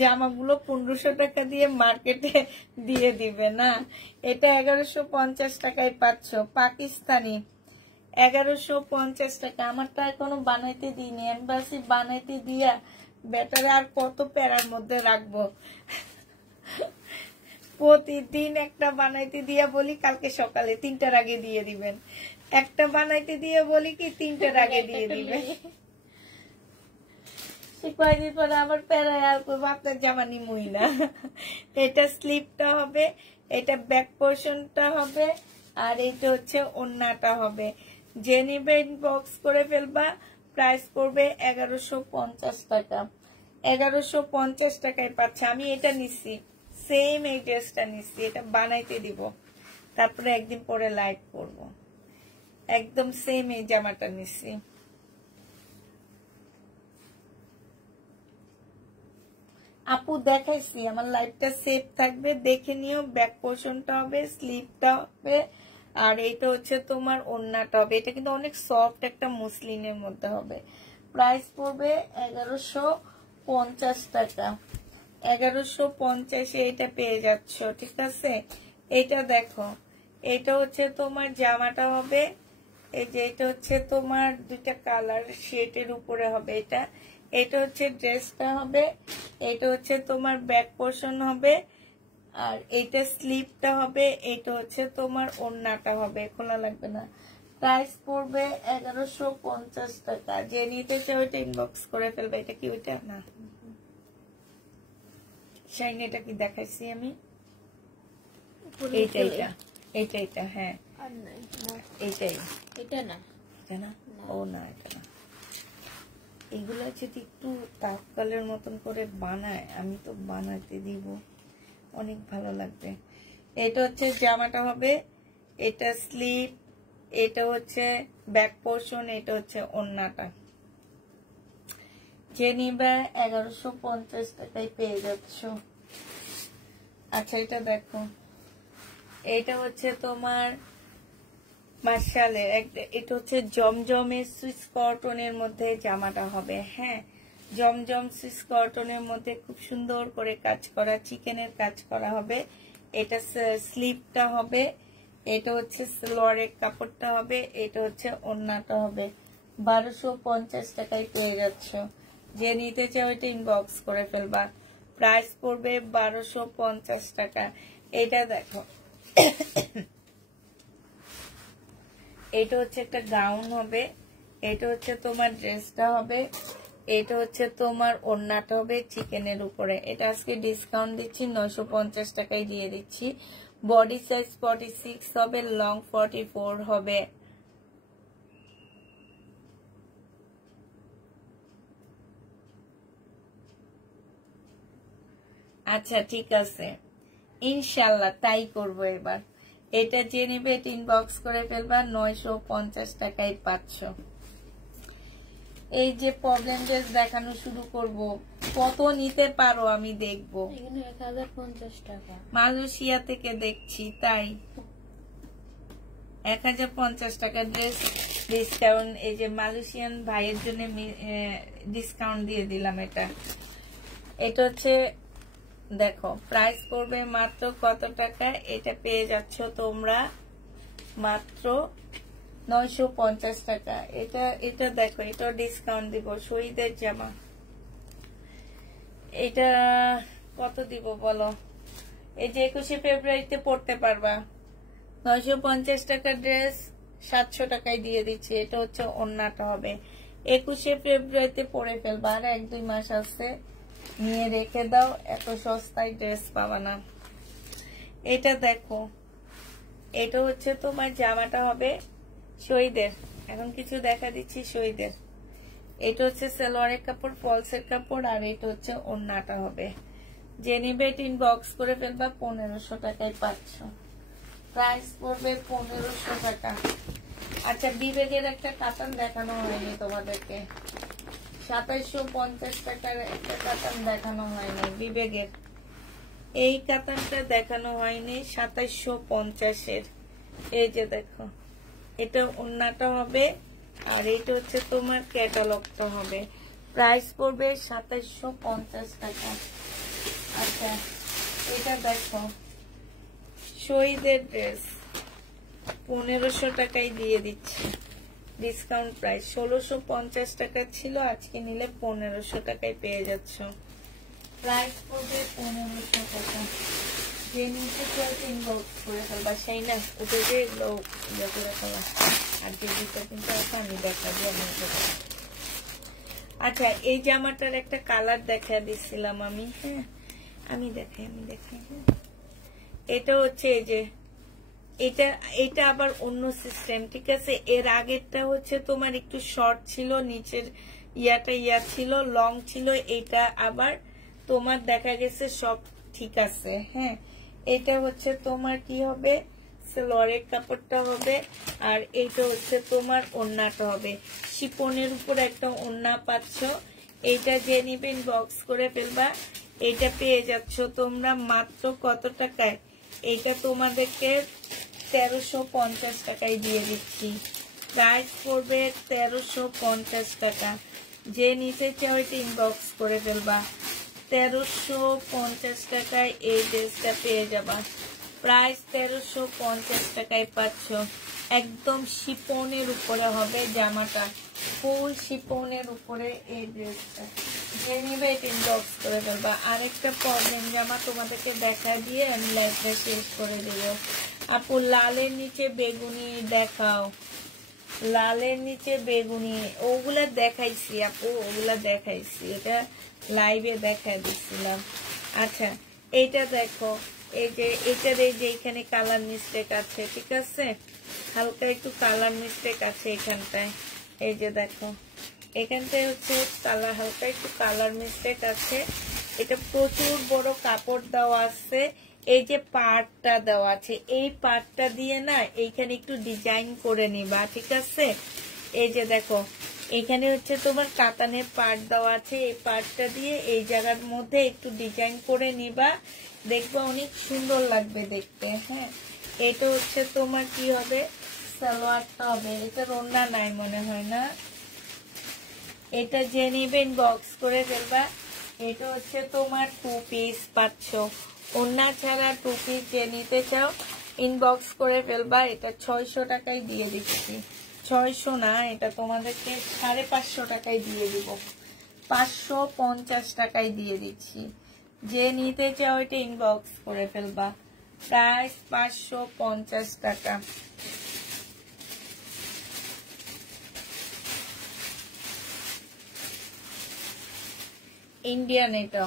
জামাগুলো 1500 টাকা দিয়ে মার্কেটে দিয়ে দিবে না। এটা 1150 টাকায় পাচ্ছ, পাকিস্তানি 1150 টাকা। আমারটা এখনো বানাইতে দিইনি, এমবাসি বানাইতে দিয়া বেটারে আর কত প্যারার মধ্যে রাখবো। প্রতিদিন একটা বানাইতে দিয়া বলি কালকে সকালে 3টার আগে দিয়ে দিবেন, একটা বানাইতে দিয়ে বলি কি 3টার আগে দিয়ে দিবেন। কয়েকদিন পরে আবার প্যারায় আর করবো আপনার জামা নিমুই না। এটা স্লিপটা হবে, এটা ব্যাক পোর্শনটা হবে, আর এটা হচ্ছে ওড়নাটা হবে। যে নিবে ইনবক্স করে ফেলবা। প্রাইস পড়বে 1150 টাকা। 1150 টাকায় পাচ্ছে। আমি এটা নিচ্ছি, সেম এই ড্রেসটা নিচ্ছি, এটা বানাইতে দিব, তারপরে একদিন পরে লাইভ করব। একদম সেম এই জামাটা নিচ্ছি। আপু দেখাইছি, আমার লাইভটা সেভ থাকবে, দেখে নিও। ব্যাক পোর্শনটা হবে, স্লিপটা হবে, আর এইটা হচ্ছে তোমার ওড়নাটা হবে। এটা কিন্তু অনেক সফট একটা মসলিনের মধ্যে হবে। প্রাইস পড়বে 1150 টাকা। 1150-এ এটা পেয়ে যাচ্ছ, ঠিক আছে? এটা দেখো, এটা হচ্ছে তোমার জামাটা হবে, এই যে এটা হচ্ছে তোমার 2টা কালার শেডের উপরে হবে। এটা হচ্ছে ড্রেসটা হবে, এটা হচ্ছে তোমার ব্যাক পোর্শন হবে, আর এইটা স্লিপটা হবে, এটা হচ্ছে তোমার ওড়নাটা হবে। খোলা লাগবে না। প্রাইস পড়বে 1150 টাকা। যে নিতে চাও ওইটা ইনবক্স করে ফেলবে। এটা কি ওইটা না? শাইন এটা কি দেখাইছি আমি? এইটা হ্যাঁ, এইটাই। এটা না, এটা না, ও না এটা না। এগুলা যদি একটু তাপকালের মতন করে বানায়, আমি তো বানাতে দিব, অনেক ভালো লাগবে। এটা হচ্ছে জামাটা হবে, এটা স্লিপ, এটা হচ্ছে ব্যাক পোর্শন, এটা হচ্ছে ওড়নাটা। যে নিবে 1150 টাকায় পেয়ে যাচ্ছ। আচ্ছা এটা দেখো, এটা হচ্ছে তোমার মার্শালের, এটা হচ্ছে জমজমের সুইস কটনের মধ্যে জামাটা হবে। হ্যাঁ, জমজম সুইস কটনের মধ্যে খুব সুন্দর করে কাজ করা, চিকেনের কাজ করা হবে। এটা স্লিপটা হবে, এটা হচ্ছে সালোয়ারের কাপড়টা হবে, এটা হচ্ছে ওড়নাটা হবে। 1250 টাকায় পেয়ে যাচ্ছ। যে নিতে চাও এটা ইনবক্স করে ফেলবা। প্রাইস পড়বে 1250 টাকা। এটা দেখো, এটা হচ্ছে একটা গাউন হবে, এটা হচ্ছে তোমার ড্রেসটা হবে, এটা হচ্ছে তোমার ওড়নাটা হবে চিকেনের উপরে। এটা আজকে ডিসকাউন্ট দিচ্ছি, 950 টাকায় দিয়ে দিচ্ছি। বডি সাইজ 46 হবে, লং 44 হবে। আচ্ছা ঠিক আছে, ইনশাল্লাহ তাই করবো এবার। এটা যে নেবে এটা ইনবক্স করে ফেলবা। 950 টাকায় পাচ্ছ। এই যে প্রবলেম ড্রেস দেখানো শুরু করব, কত নিতে পারো আমি দেখবো। 1050 টাকা মালয়েশিয়া থেকে দেখছি, তাই 1050 টাকা ড্রেস ডিসকাউন্ট। এই যে মালয়েশিয়ান ভাইয়ের জন্য ডিসকাউন্ট দিয়ে দিলাম। এটা হচ্ছে দেখো, প্রাইস পড়বে মাত্র কত টাকা? এটা পেয়ে যাচ্ছ তোমরা মাত্র 950 টাকা। এটা দেখো, এটা ডিসকাউন্ট দিব। শহীদের জামা, এটা কত দিব বলো? এই যে 21শে ফেব্রুয়ারিতে পড়তে পারবা। 950 টাকার ড্রেস 700 টাকায় দিয়ে দিচ্ছি। এটা হচ্ছে ওড়নাটা হবে। 21শে ফেব্রুয়ারিতে পরে ফেলবা, আর 1-2 মাস আছে, নিয়ে রেখে দাও, এত সস্তায় ড্রেস পাবা না। এটা দেখো, এটা হচ্ছে তোমার জামাটা হবে শহীদের। এখন কিছু দেখা দিচ্ছি শহীদের। এটা হচ্ছে সালোয়ারের কাপড়, ফলসের কাপড়, আর এটা হচ্ছে ওড়নাটা হবে। যে নিবে ইনবক্স করে ফেলবা, 1500 টাকায় পাচ্ছ। প্রাইস পড়বে 1500 টাকা। আচ্ছা, বিবেকের একটা কাতান দেখানো হয়নি তোমাদেরকে, 2750 টাকার একটা কাতান দেখানো হয়নি বিবেকের। এই কাতানটা দেখানো হয়নি 2750-এর। এই যে দেখো, এটা ওড়নাটা হবে, আর এটা হচ্ছে তোমার ক্যাটালগটা হবে। প্রাইস পড়বে 2750 টাকা। আচ্ছা, এটা দেখো শহীদের ড্রেস, 1500 টাকায় দিয়ে দিচ্ছি, ডিসকাউন্ট প্রাইস। 1650 টাকা ছিল, আজকে নিলে 1500 টাকায় পেয়ে যাচ্ছ। প্রাইস পড়বে 1500 টাকা। যে নিচে ইনবক্স করে ফেলবা, সেই না উঠে যে এগুলো ইয়ে করে ফেলা। আর যে দুটো কিন্তু আছে আমি দেখাবো আমি। আচ্ছা, এই জামাটার একটা কালার দেখা দিচ্ছিলাম আমি। হ্যাঁ, আমি দেখাই। হ্যাঁ, এটা হচ্ছে এই যে এটা আবার অন্য সিস্টেম, ঠিক আছে। এর আগেরটা হচ্ছে তোমার একটু শর্ট ছিল, নিচের ইয়া ছিল, লং ছিল। এটা আবার তোমার দেখা গেছে সব ঠিক আছে। হ্যাঁ, এটা হচ্ছে তোমার কি হবে, সালোয়ারের কাপড়টা হবে, আর এইটা হচ্ছে তোমার ওড়নাটা হবে। শিপনের উপর একটা ওড়না পাচ্ছ। এইটা যে নিবে ইনবক্স করে ফেলবা। এইটা পেয়ে যাচ্ছ তোমরা মাত্র কত টাকায়? এইটা তোমাদেরকে 1350 টাকায় দিয়ে দিচ্ছি। প্রাইস পড়বে 1350 টাকা। যে নিতে চাও এটা ইনবক্স করে ফেলবা। 1350 টাকায় এই ড্রেসটা পেয়ে যাবা। প্রাইস 1350 টাকায় পাচ্ছ। একদম শিপনের উপরে হবে জামাটা, ফুল শিপনের উপরে এই ড্রেসটা। যে নিবে এটা ইনবক্স করে ফেলবা। আরেকটা প্রবলেম জামা তোমাদেরকে দেখা দিয়ে আমি লাইভটা শেষ করে দেব। আপু, লালের নিচে বেগুনি দেখাও। লালের নিচে বেগুনি ওগুলা দেখাইছি আপু, ওগুলা দেখাইছি, এটা লাইভে দেখা দিচ্ছিলাম। আচ্ছা, এইটা দেখো, এই যে এটার এই যে এখানে কালার মিস্টেক আছে, ঠিক আছে, হালকা একটু কালার মিস্টেক আছে এখানটায়। এই যে দেখো, এখানটায় হচ্ছে কালার, হালকা একটু কালার মিস্টেক আছে। এটা প্রচুর বড় কাপড় দেওয়া আছে। এই যে পার্টটা দেওয়া আছে, এই পার্টটা দিয়ে না এইখানে একটু ডিজাইন করে নিবা, ঠিক আছে। এই যে দেখো, এখানে হচ্ছে তোমার কাতানের পার্ট দেওয়া আছে, এই পার্টটা দিয়ে এই জায়গার মধ্যে একটু ডিজাইন করে নিবা, দেখবা অনেক সুন্দর লাগবে দেখতে। হ্যাঁ, এটা হচ্ছে তোমার কি হবে, সালোয়ারটা হবে। এটার ওড়না নাই মনে হয় না। এটা যে নিবেন বক্স করে ফেলবা। এটা হচ্ছে তোমার 2 পিস পাচ্ছ। ওড়না ছাড়া 2 পিস যে নিতে চাও ইনবক্স করে ফেলবা। এটা 600 টাকায় দিয়ে দিচ্ছি। 600 না, এটা তোমাদেরকে 550 টাকায় দিয়ে দিব। 550 টাকায় দিয়ে দিচ্ছি। যে নিতে চাও এটা ইনবক্স করে ফেলবা। প্রাইস 550 টাকা। ইন্ডিয়ান এটা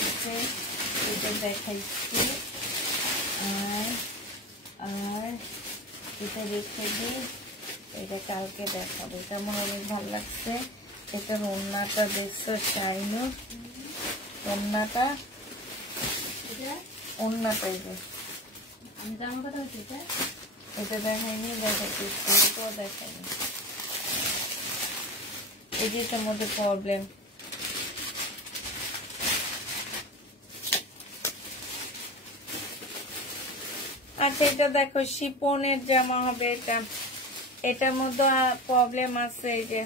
আছে, এটা দেখাইছি। আর এটা রেখে দিই, এটা কালকে দেখাবো। এটা আমার অনেক ভালো লাগছে। এটার ওড়নাটা দেখছো, শাইনো ওড়নাটা, ওড়নাটাই যে এটা দেখাইনি, দেখাচ্ছি, এটাও দেখাইনি। এই যেটার মধ্যে প্রবলেম। আচ্ছা, এটা দেখো শিপনের জামা হবে। এটার মধ্যে প্রবলেম আছে, এই যে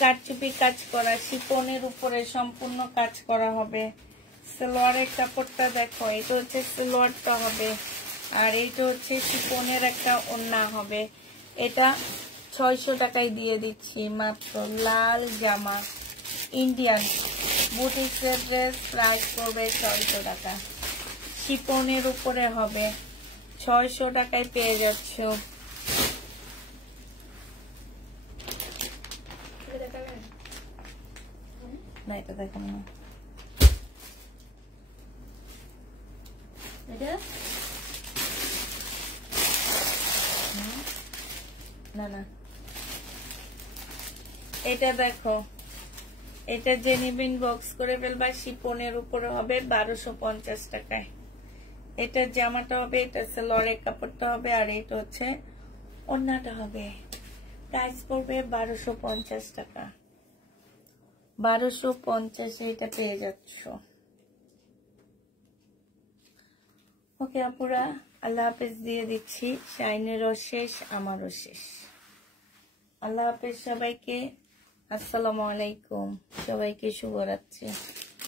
কারচুপি কাজ করা, শিপনের উপরে সম্পূর্ণ কাজ করা হবে। সালোয়ারের কাপড়টা দেখো, এটা হচ্ছে সালোয়ারটা হবে, আর এইটা হচ্ছে শিপনের একটা ওড়না হবে। এটা 600 টাকায় দিয়ে দিচ্ছি মাত্র। লাল জামা, ইন্ডিয়ান বুটিক্সের ড্রেস, প্রাইস পড়বে 600 টাকা। শিপনের উপরে হবে, 600 টাকায় পেয়ে যাচ্ছ। না এটা দেখেন না, না না এটা দেখো, এটা জেনিবিন বক্স করে ফেলবা, শিপনের উপরে হবে 1250 টাকায়। এটা জামাটা হবে, এটা লরের কাপড়টা হবে, আর এটা হচ্ছে ওড়নাটা হবে। প্রাইস পড়বে 1250 টাকা। 1250 এটা পেয়ে যাচ্ছ। ওকে আপুরা, আল্লাহ হাফেজ দিয়ে দিচ্ছি। শাইনেরও শেষ, আমারও শেষ। আল্লাহ হাফেজ সবাইকে। আসসালামু আলাইকুম, সবাইকে শুভরাত্রি।